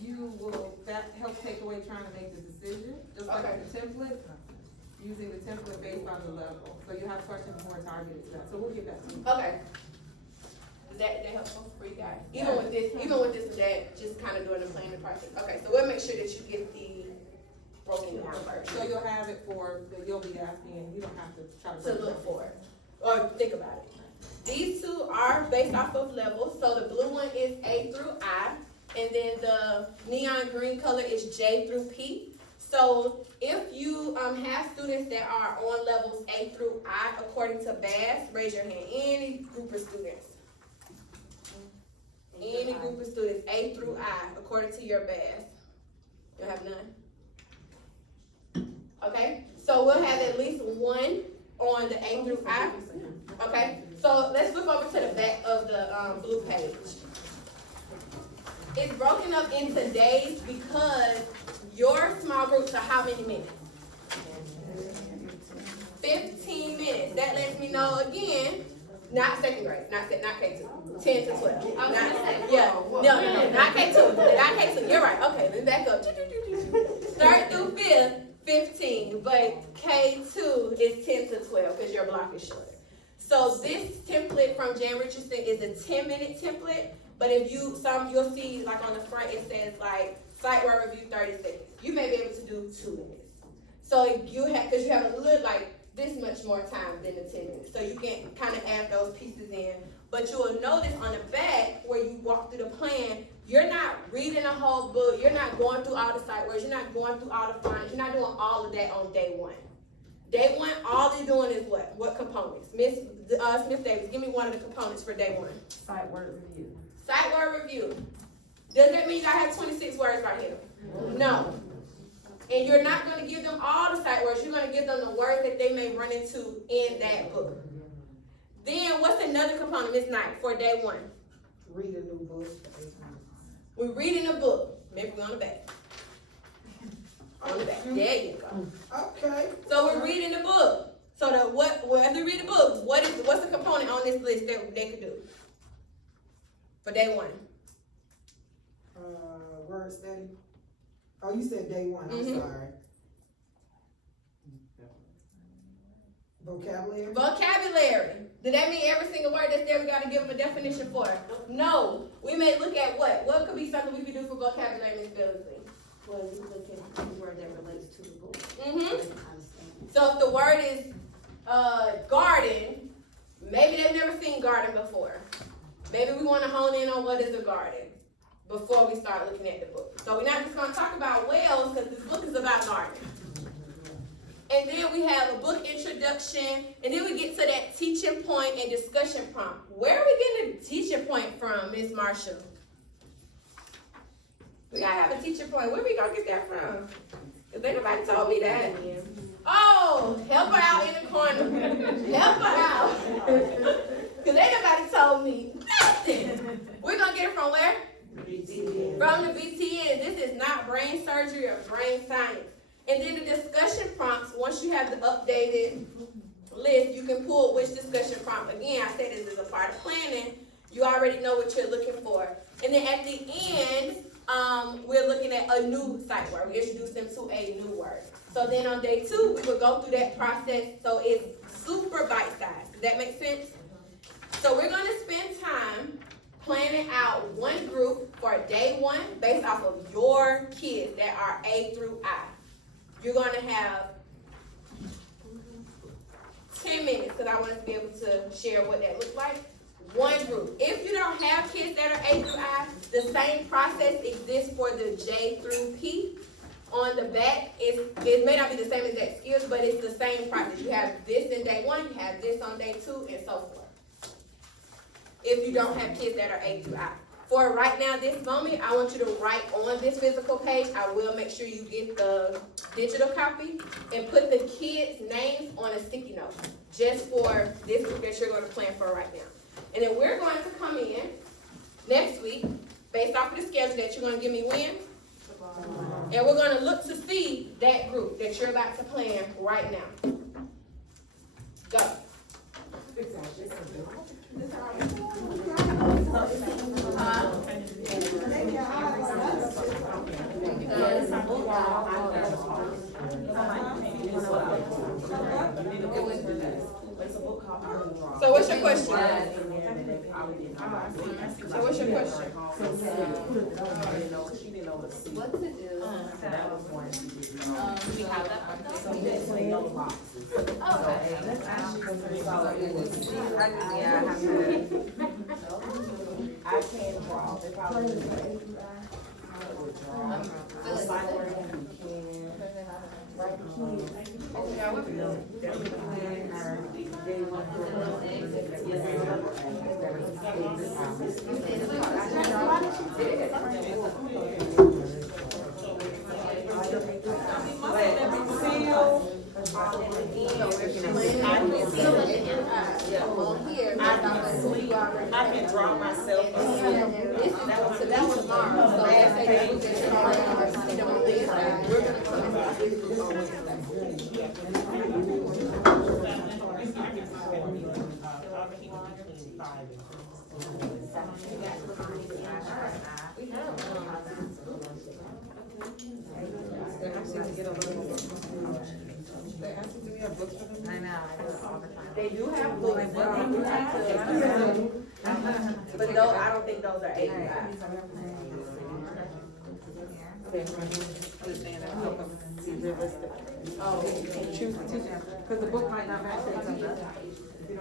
you will, that helps take away trying to make the decision, just like Okay. the template, using the template based on the level. So you have questions more targeted to that, so we'll get back to you. Okay. Is that helpful for you guys? Even with this and that, just kind of doing the planning process. Okay, so we'll make sure that you get the broken down version. So you'll have it for, you'll be asking, and you don't have to try to. To look for, or think about it. These 2 are based off of levels. So the blue one is A through I, and then the neon green color is J through P. So if you have students that are on levels A through I according to BAS, raise your hand. Any group of students. Any group of students, A through I, according to your BAS. You'll have none? Okay, so we'll have at least 1 on the A through I. Okay, so let's flip over to the back of the blue page. It's broken up into days because your small groups are how many minutes? 15 minutes. That lets me know again, not second grade, not K2, 10 to 12. Not K2, not K2. You're right. Okay, let me back up. Start through 5th, 15, but K2 is 10 to 12 because your block is shorter. So this template from Jan Richardson is a 10-minute template, but if you'll see like on the front it says like site word review 30 seconds. You may be able to do 2 minutes. So because you have a little like this much more time than the 10 minutes. So you can kind of add those pieces in. But you will notice on the back where you walk through the plan, you're not reading a whole book, you're not going through all the site words, you're not going through all the fonts, you're not doing all of that on day 1. Day 1, all you're doing is what? What components? Miss Smith Davis, give me one of the components for day 1. Site word review. Site word review. Does that mean I have 26 words right here? No. And you're not going to give them all the site words. You're going to give them the words that they may run into in that book. Then what's another component, Miss Knight, for day 1? Read a new book. We're reading a book. Maybe we're on the back. On the back. There you go. Okay. So we're reading the book. So whether you read a book, what's the component on this list that they could do for day 1? word study? Oh, you said day one, I'm Mhm. sorry. Vocabulary? Vocabulary. Did that mean every single word that's there we gotta give them a definition for? No. We may look at what? What could be something we could do for vocabulary, Ms. Billsley? Well, you look at the word that relates to the book. Mm-hmm. So if the word is, garden, maybe they've never seen garden before. Maybe we wanna hone in on what is a garden before we start looking at the book. So we're not just gonna talk about wells, cause this book is about gardening. And then we have a book introduction, and then we get to that teaching point and discussion prompt. Where are we getting the teaching point from, Miss Marshall? We gotta have a teaching point. Where we gonna get that from? Cause ain't nobody told me that. Oh, help her out in the corner. Help her out. Cause ain't nobody told me nothing. We're gonna get it from where? From the BTN. This is not brain surgery or brain science. And then the discussion prompts, once you have the updated list, you can pull which discussion prompt. Again, I said this is a part of planning. You already know what you're looking for. And then at the end, we're looking at a new sight word. We introduce them to a new word. So then on day 2, we will go through that process. So it's super bite-sized. Does that make sense? So we're going to spend time planning out one group for day 1 based off of your kids that are A through I. You're going to have 10 minutes because I want us to be able to share what that looks like. One group. If you don't have kids that are A through I, the same process exists for the J through P. On the back, it may not be the same exact skills, but it's the same process. You have this in day 1, you have this on day 2, and so forth. If you don't have kids that are A through I. For right now, this moment, I want you to write on this physical page. I will make sure you get the digital copy and put the kids' names on a sticky note, just for this group that you're going to plan for right now. And then we're going to come in next week, based off of the schedule that you're going to give me when, and we're going to look to see that group that you're about to plan right now. Go. So what's your question? So what's your question? What to do? We have that one. Oh, I can't draw, they probably I can draw myself. So that was tomorrow. So let's say that we just tomorrow, see them on the inside. We're gonna come They do have books, but no, I don't think those are A through I. Oh, choose the teacher, because the book might not match that teacher. If you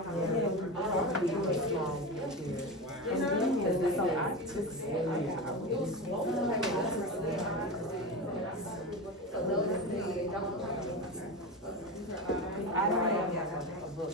don't I don't have a book.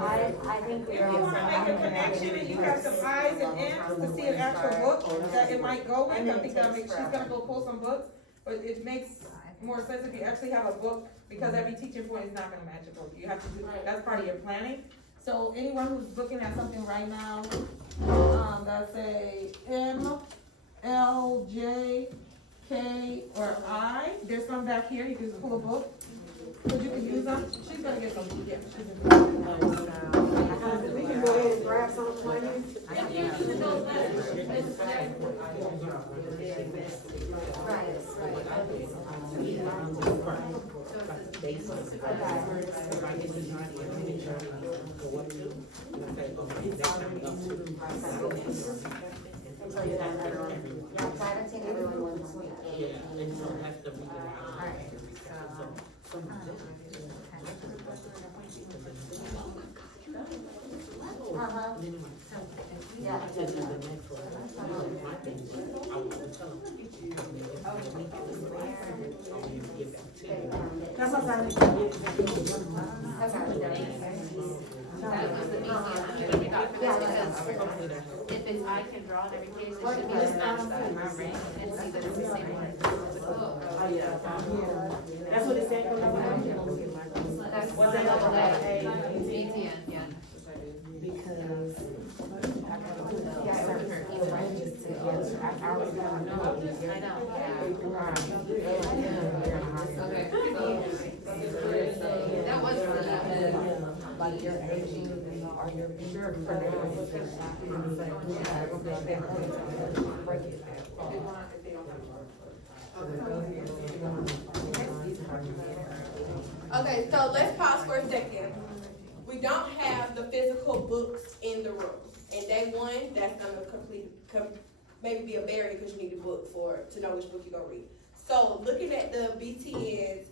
I think If you want to make a connection and you have some eyes and M's to see an actual book that it might go with, I think she's gonna go pull some books, but it makes more sense if you actually have a book, because every teaching point is not gonna match a book. You have to do, that's part of your planning. So anyone who's looking at something right now, that's a M, L, J, back here, you can pull a book, cause you can use them. She's gonna get some, yeah, she's gonna. We can go ahead and grab some for you. I've seen everyone once. Uh-huh. Yeah. That's what I'm saying. That was the BTN. If it's I can draw and everything, it should be just matched that, right? And see that it's the same one. Oh, yeah. That's what it said. That's Was that double like A. a- BTN, yeah. Because I gotta put certain ranges together. I already gotta know. I know, Okay, so, that was the, Like your aging or your sure for Okay, so let's pause for a second. We don't have the physical books in the room. And day one, that's gonna maybe be a barrier because you need a book to know which book you're gonna read. So looking at the BTNs,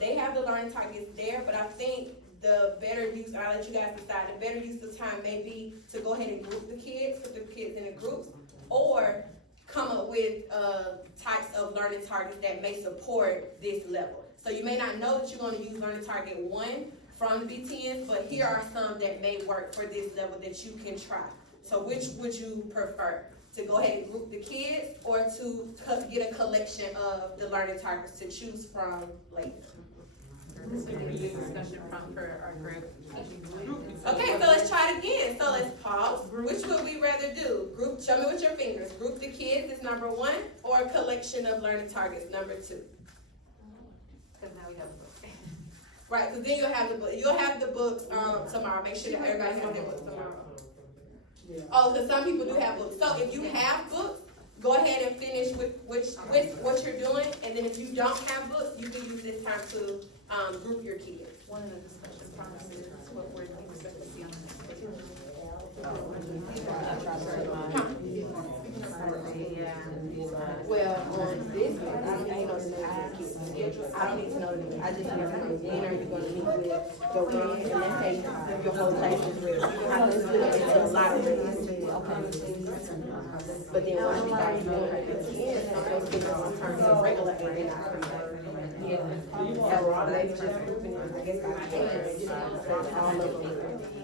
they have the learning targets there, but I think the better use, and I'll let you guys decide, the better use of time may be to go ahead and group the kids, put the kids in the groups, or come up with types of learning targets that may support this level. So you may not know that you're gonna use learning target 1 from the BTNs, but here are some that may work for this level that you can try. So which would you prefer? To go ahead and group the kids, or to get a collection of the learning targets to choose from later? this would be a discussion for our group. Okay, so let's try it again. So let's pause. Which would we rather do? Group, show me with your fingers. Group the kids is number 1, or a collection of learning targets, number 2. Because now we have a book. Right, because then you'll have the books tomorrow. Make sure that everybody has their books tomorrow. Oh, because some people do have books. So if you have books, go ahead and finish with what you're doing, and then if you don't have books, you can use this time to group your kids. One of the discussion promises is what we're expected to see on the next page. Well, on this one, I ain't on the kids' schedule. I don't need to know that. I just need to know when are you gonna meet with the red, and let's say your whole class is red. I can split it into a lot of reds. But then once we start doing her BTN, some of those kids will turn to regular A and not pre-K. Yeah. So maybe just grouping it, I guess, by age, all of them.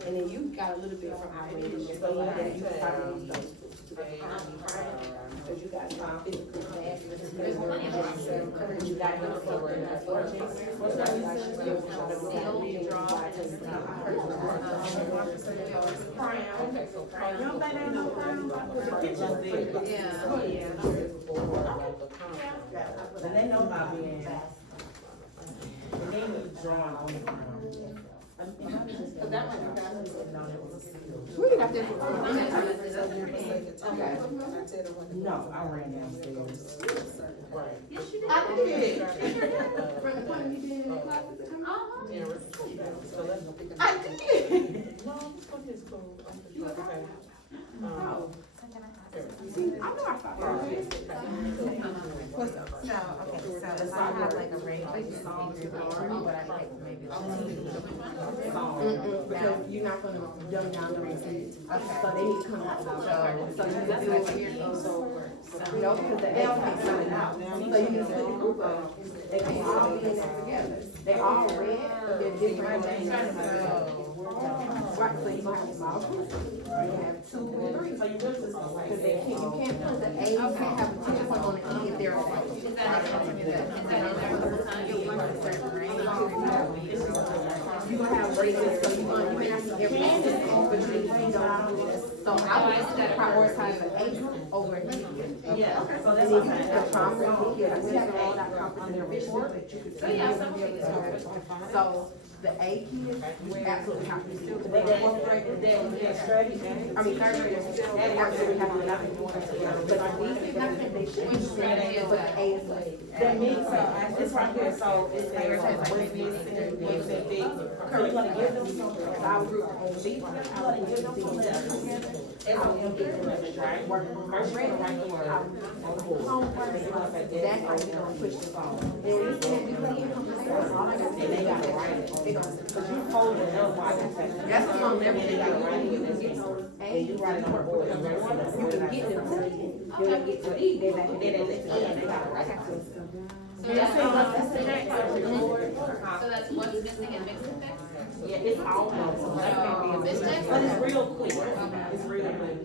And then you got a little bit from our age, so you can probably use those two. Because you got physical classes, there's plenty of options. You got your subjects, reading, drawing, You don't think they know the pictures there? Yeah. And they know about being. And they need drawing on the ground. Where you got this from? Okay. No, I ran downstairs. Right. I did. From the point you did in the classes? I did. No, this one is cool. Okay. Oh. See, I know I saw it. What's up? So, okay, so if I have like a range, like a song to go, but I take maybe Because you're not gonna dumb down the receipts. So they need to come out. So you can do it. No, because the L can't send it out. So you can split the group up. They can all be in there together. They all red, but they're different. Right, so you might have a small group. You have 2 and 3. Because you can't put the A, you can't have a 10 point on the E if they're a A. Is that in there the whole time? You want a certain range? You're gonna have races, so you may not see everything, but you know. So I would prioritize an A over a D. Yeah, so So that's what I'm saying. The conference, yeah, we have all that conference in their report. So, yeah, some kids So the A kids, we absolutely have to do. But then, fourth grade, they're straight, I mean, third graders still, they absolutely have to not be doing it together. But we, they should be doing it, but the A is like. that means, so, it's right here, so it's there, what's missing, what's that big. So you're gonna give them some, our group, you're gonna give them some letters together. It's on your business, right? First, you're gonna write the word on the board. That's how we gonna push this on. And we said we put And they gotta write it on. Cause you hold it up while you say. That's what's on And they gotta write it. You can get those And you write it on the board. You can get them to E. Then they get to E, then And then they let you in, they gotta write it. So that's what's missing in mixed effects? Yeah, it's almost, but it's real quick. It's real quick.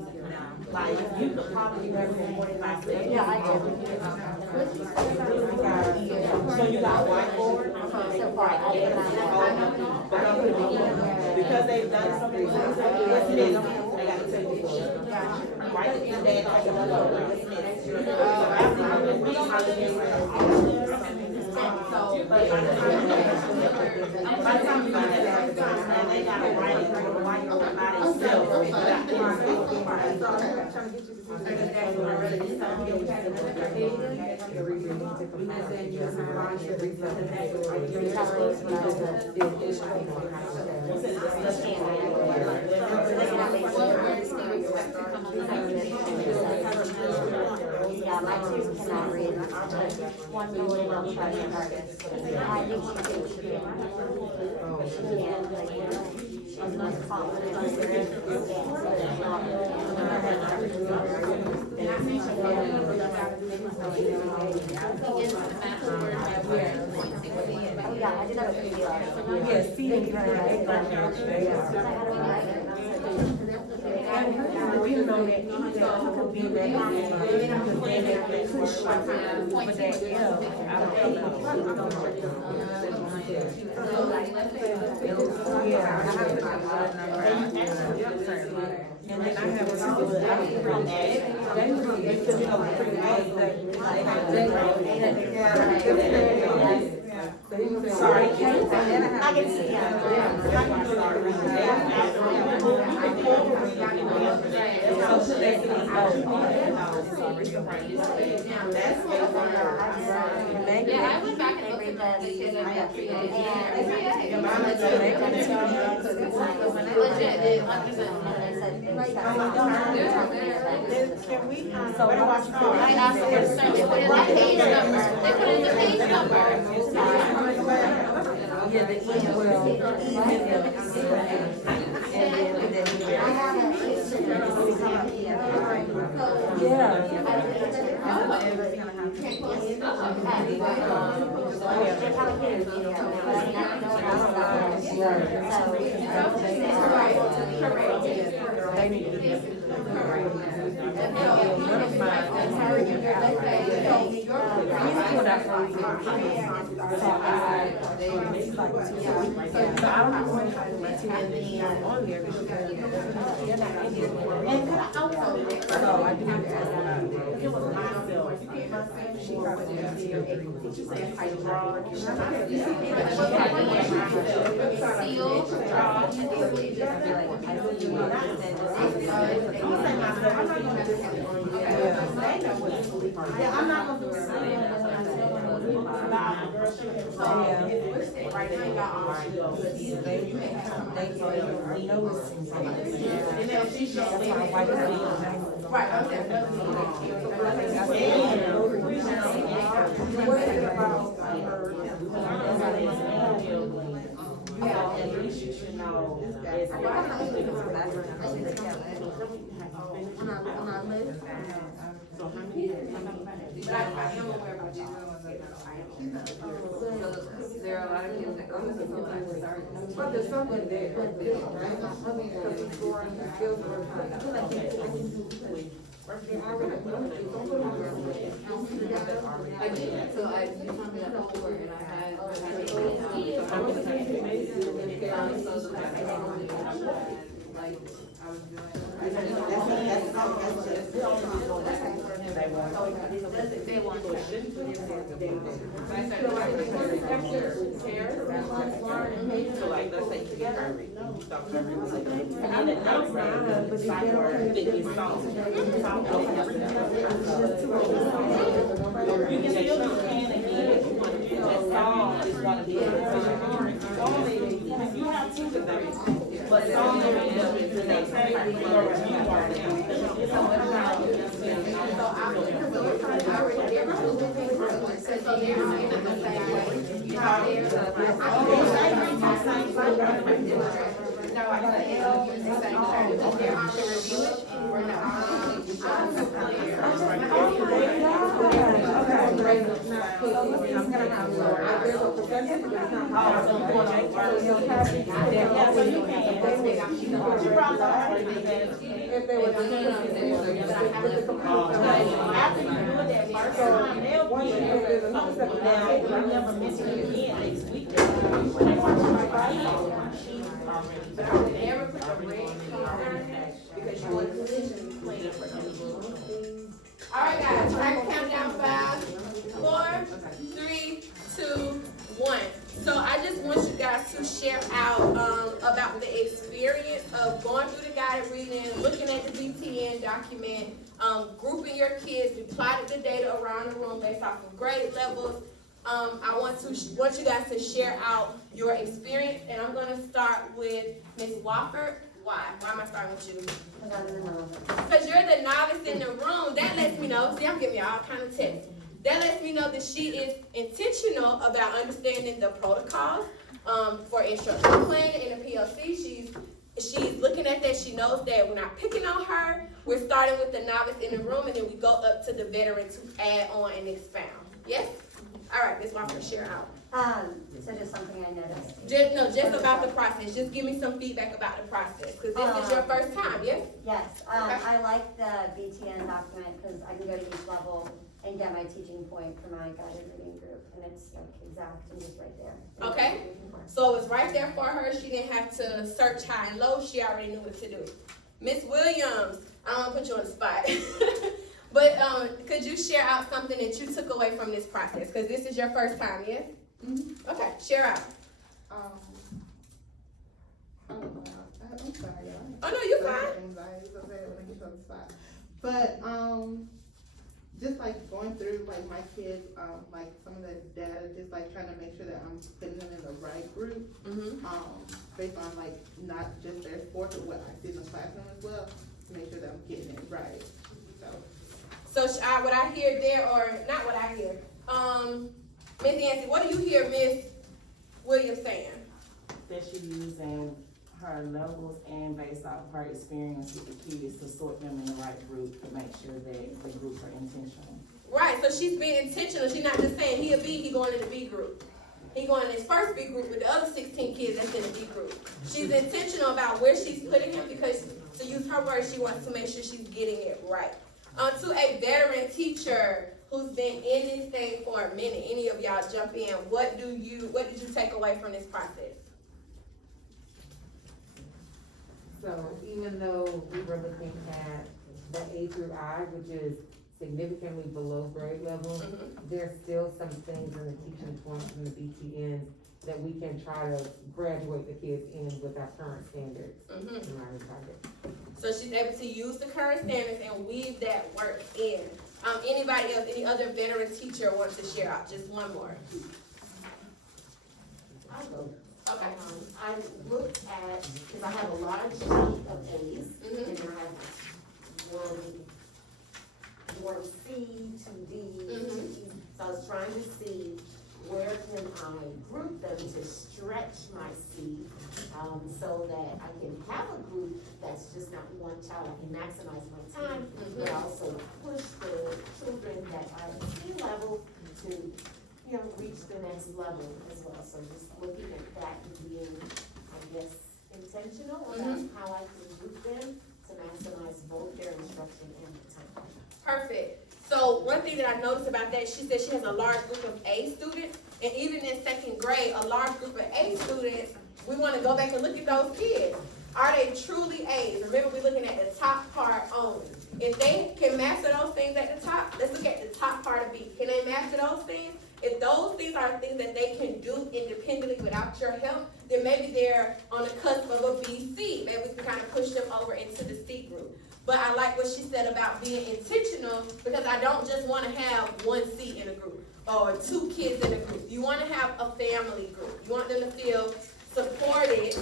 Like, you could probably do everything 45 seconds. Yeah, I do. So you got whiteboard? So far, I did not. Because they've done something, what's missing, they gotta tell you. Write it down, like another word, what's missing. So after you read how to miss by the time you find that, and they gotta write it while you're by Yeah, my two cannot read. One really well tried to artist. I think she thinks she can. She can't, like, she's not confident in Oh, yeah, I did that with PLC. Yes, see, and we know that you could be ready, because then they push for that L. I don't know. Yeah, I have to have odd number. And then I have Sorry. I can see Yeah, I went back and looked at the kids I got 3 days. Legit, 100%. Can we, So I asked them to start, they put in the page number, they put in the page number. yeah, the E will, they need to do this. One of my, so I don't know when on there because they're not in here. So I do have to ask about it. it was myself. She probably I draw. Yeah, I'm not gonna do it. At least you should know. There are a lot of kids that go to the like, But there's something there, right? Because it's going, the skills I did, so I, you told me that before, and I had like, I was doing. they want. They want to. So like, let's say together, Dr. Murray was like, and then the next round, the side word, fitness song. You can still do can again if you want to do that song is gonna be. You have two of them, but song is the next part. If they were doing After you do that first time, they'll once you get get it. there's another step of Now, that. I'm never missing it again next week. When they watch my Never put the red because you want to position plan for them. Alright guys, I can count down 5, 4, 3, 2, 1. So I just want you guys to share out about the experience of going through the guided reading, looking at the BTN document, grouping your kids. We plotted the data around the room based off of grade levels. I want you guys to share out your experience, and I'm gonna start with Ms. Wofford. Why? Why am I starting with you? Because you're the novice in the room. That lets me know. See, I'm giving you all kind of tips. That lets me know that she is intentional about understanding the protocols for instructional planning in the PLC. She's looking at that. She knows that we're not picking on her. We're starting with the novice in the room, and then we go up to the veteran to add on and expound. Yes? All right, Ms. Walker, share out. So just something I noticed. Just about the process. Just give me some feedback about the process, because this is your first time, yes? Yes, I like the BTN document because I can go to each level and get my teaching point for my guided reading group, and it's like exact and just right there. Okay. So it's right there for her. She didn't have to search high and low. She already knew what to do. Miss Williams, I don't want to put you on the spot. But could you share out something that you took away from this process? Because this is your first time, yes? Mm-hmm. Okay, share out. I'm sorry, y'all. Oh, no, you're fine. Anxiety, so bad when I get on the spot. But, just like going through like my kids, like some of the data, just like trying to make sure that I'm putting them in the right group. Mm-hmm. Based on like not just their sports, but what I see in the classroom as well, to make sure that I'm getting it right, so. So what I hear there, or not what I hear, Ms. Nancy, what do you hear Ms. Williams saying? That she's using her levels and based off her experience with the kids to sort them in the right group to make sure that the groups are intentional. Right, so she's being intentional. She's not just saying he a B, he going in the B group. He going in his first B group with the other 16 kids that's in the B group. She's intentional about where she's putting him because, to use her words, she wants to make sure she's getting it right. To a veteran teacher who's been in this thing for a minute, any of y'all jump in. What did you take away from this process? So even though we were looking at the A through I, which is significantly below grade level, there's still some things in the teaching points from the BTN that we can try to graduate the kids in with our current standards in our target. So she's able to use the current standards and weave that work in. Anybody else, any other veteran teacher wants to share out? Just one more. I'll go. Okay. I looked at, because I have a large sheet of A's, and then I have one C to D to E. So I was trying to see where can I group them to stretch my C, so that I can have a group that's just not one child. I can maximize my time, but also push the children that are at C level to, reach the next level as well. So just looking at that and being, I guess, intentional about how I can group them to maximize both their instruction and the time. Perfect. So one thing that I noticed about that, she said she has a large group of A students, and even in second grade, a large group of A students, we want to go back and look at those kids. Are they truly A's? Remember, we're looking at the top part only. If they can master those things at the top, let's look at the top part of B. Can they master those things? If those things are things that they can do independently without your help, then maybe they're on the cusp of a B, C. Maybe we can kind of push them over into the C group. But I like what she said about being intentional, because I don't just want to have one C in a group or 2 kids in a group. You want to have a family group. You want them to feel supported,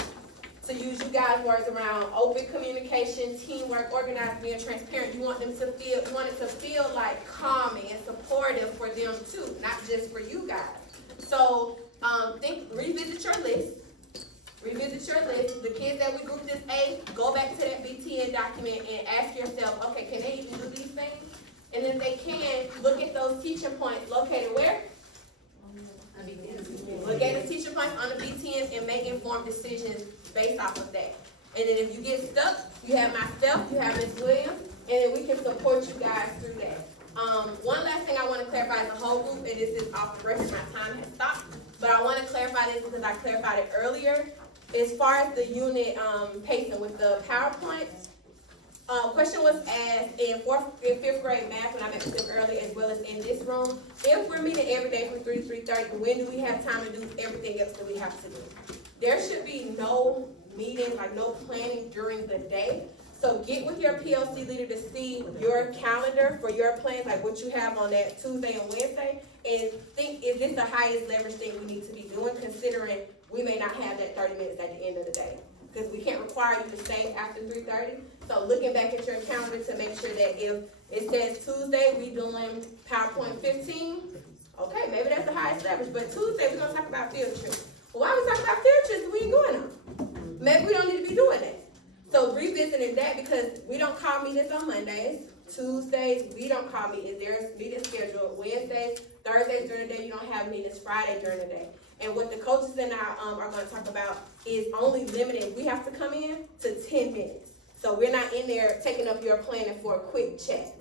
to use you guys' words around open communication, teamwork, organized, being transparent. You want them to feel, you want it to feel like calming and supportive for them too, not just for you guys. So revisit your list. Revisit your list. The kids that we grouped as A, go back to that BTN document and ask yourself, okay, can they even do these things? And if they can, look at those teaching points located where? Look at the teaching points on the BTNs and make informed decisions based off of that. And then if you get stuck, you have myself, you have Ms. Williams, and then we can support you guys through that. One last thing I want to clarify as a whole group, and this is off the record, my time has stopped, but I want to clarify this because I clarified it earlier. As far as the unit pacing with the PowerPoint, question was asked in 5th grade math when I met with them earlier, as well as in this room. If we're meeting every day from 3 to 3:30, when do we have time to do everything else that we have to do? There should be no meetings, like no planning during the day. So get with your PLC leader to see your calendar for your plans, like what you have on that Tuesday and Wednesday, and think, is this the highest leverage thing we need to be doing, considering we may not have that 30 minutes at the end of the day. Because we can't require you to stay after 3:30. So looking back at your calendar to make sure that if it says Tuesday, we doing PowerPoint 15, okay, maybe that's the highest leverage. But Tuesday, we're gonna talk about field trips. Well, why are we talking about field trips if we ain't going on? Maybe we don't need to be doing that. So revisiting that, because we don't call meetings on Mondays. Tuesdays, we don't call meetings. There's meetings scheduled Wednesdays, Thursdays during the day. You don't have meetings Friday during the day. And what the coaches and I are going to talk about is only limited. We have to come in to 10 minutes. So we're not in there taking up your planning for a quick chat.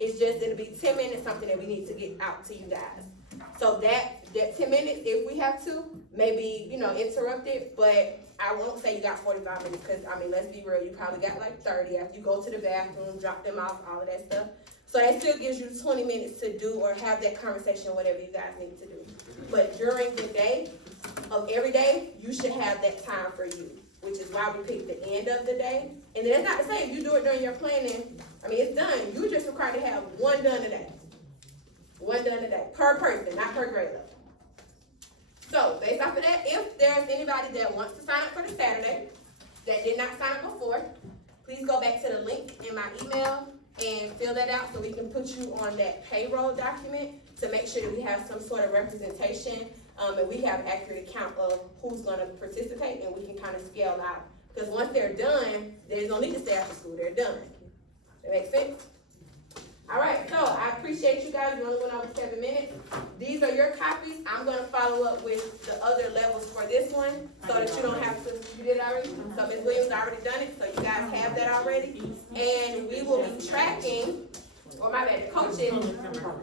It's just, it'll be 10 minutes, something that we need to get out to you guys. So that 10 minutes, if we have to, maybe, interrupt it, but I won't say you got 45 minutes, because, let's be real, you probably got like 30 after you go to the bathroom, drop them off, all of that stuff. So that still gives you 20 minutes to do or have that conversation, whatever you guys need to do. But during the day of every day, you should have that time for you, which is why we picked the end of the day. And that's not to say if you do it during your planning, it's done. You're just required to have one done a day. One done a day, per person, not per grade level. So, based off of that, if there's anybody that wants to sign up for the Saturday that did not sign up before, please go back to the link in my email and fill that out so we can put you on that payroll document to make sure that we have some sort of representation and we have accurate account of who's going to participate, and we can kind of scale out. Because once they're done, there's no need to stay after school. They're done. That makes sense? All right, so I appreciate you guys. We only went over 7 minutes. These are your copies. I'm going to follow up with the other levels for this one so that you don't have to, you did already? So Ms. Williams already done it, so you guys have that already. And we will be tracking, or my bad, the coaches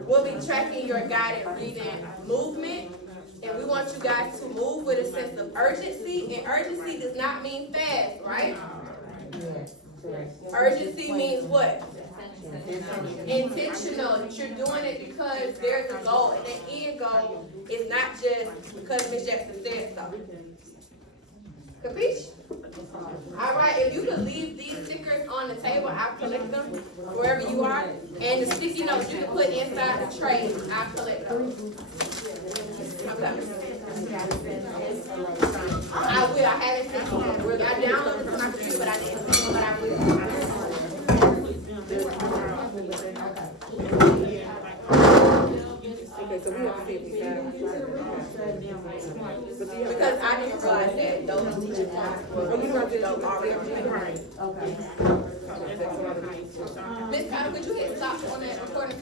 will be tracking your guided reading movement. And we want you guys to move with a sense of urgency. And urgency does not mean fast, right? Urgency means what? Intentional. That you're doing it because there's a goal, and that end goal is not just because Ms. Jackson said so. Capiche? All right, if you could leave these stickers on the table, I'll collect them wherever you are. And the sticky notes you can put inside the tray, I'll collect them. I will. I haven't sent them. I downloaded it from my computer, but I didn't send them, but I will. Okay, so we have to see if we got because I didn't realize that those teaching points were already. Okay. Miss Carter, could you hit stop on that recording?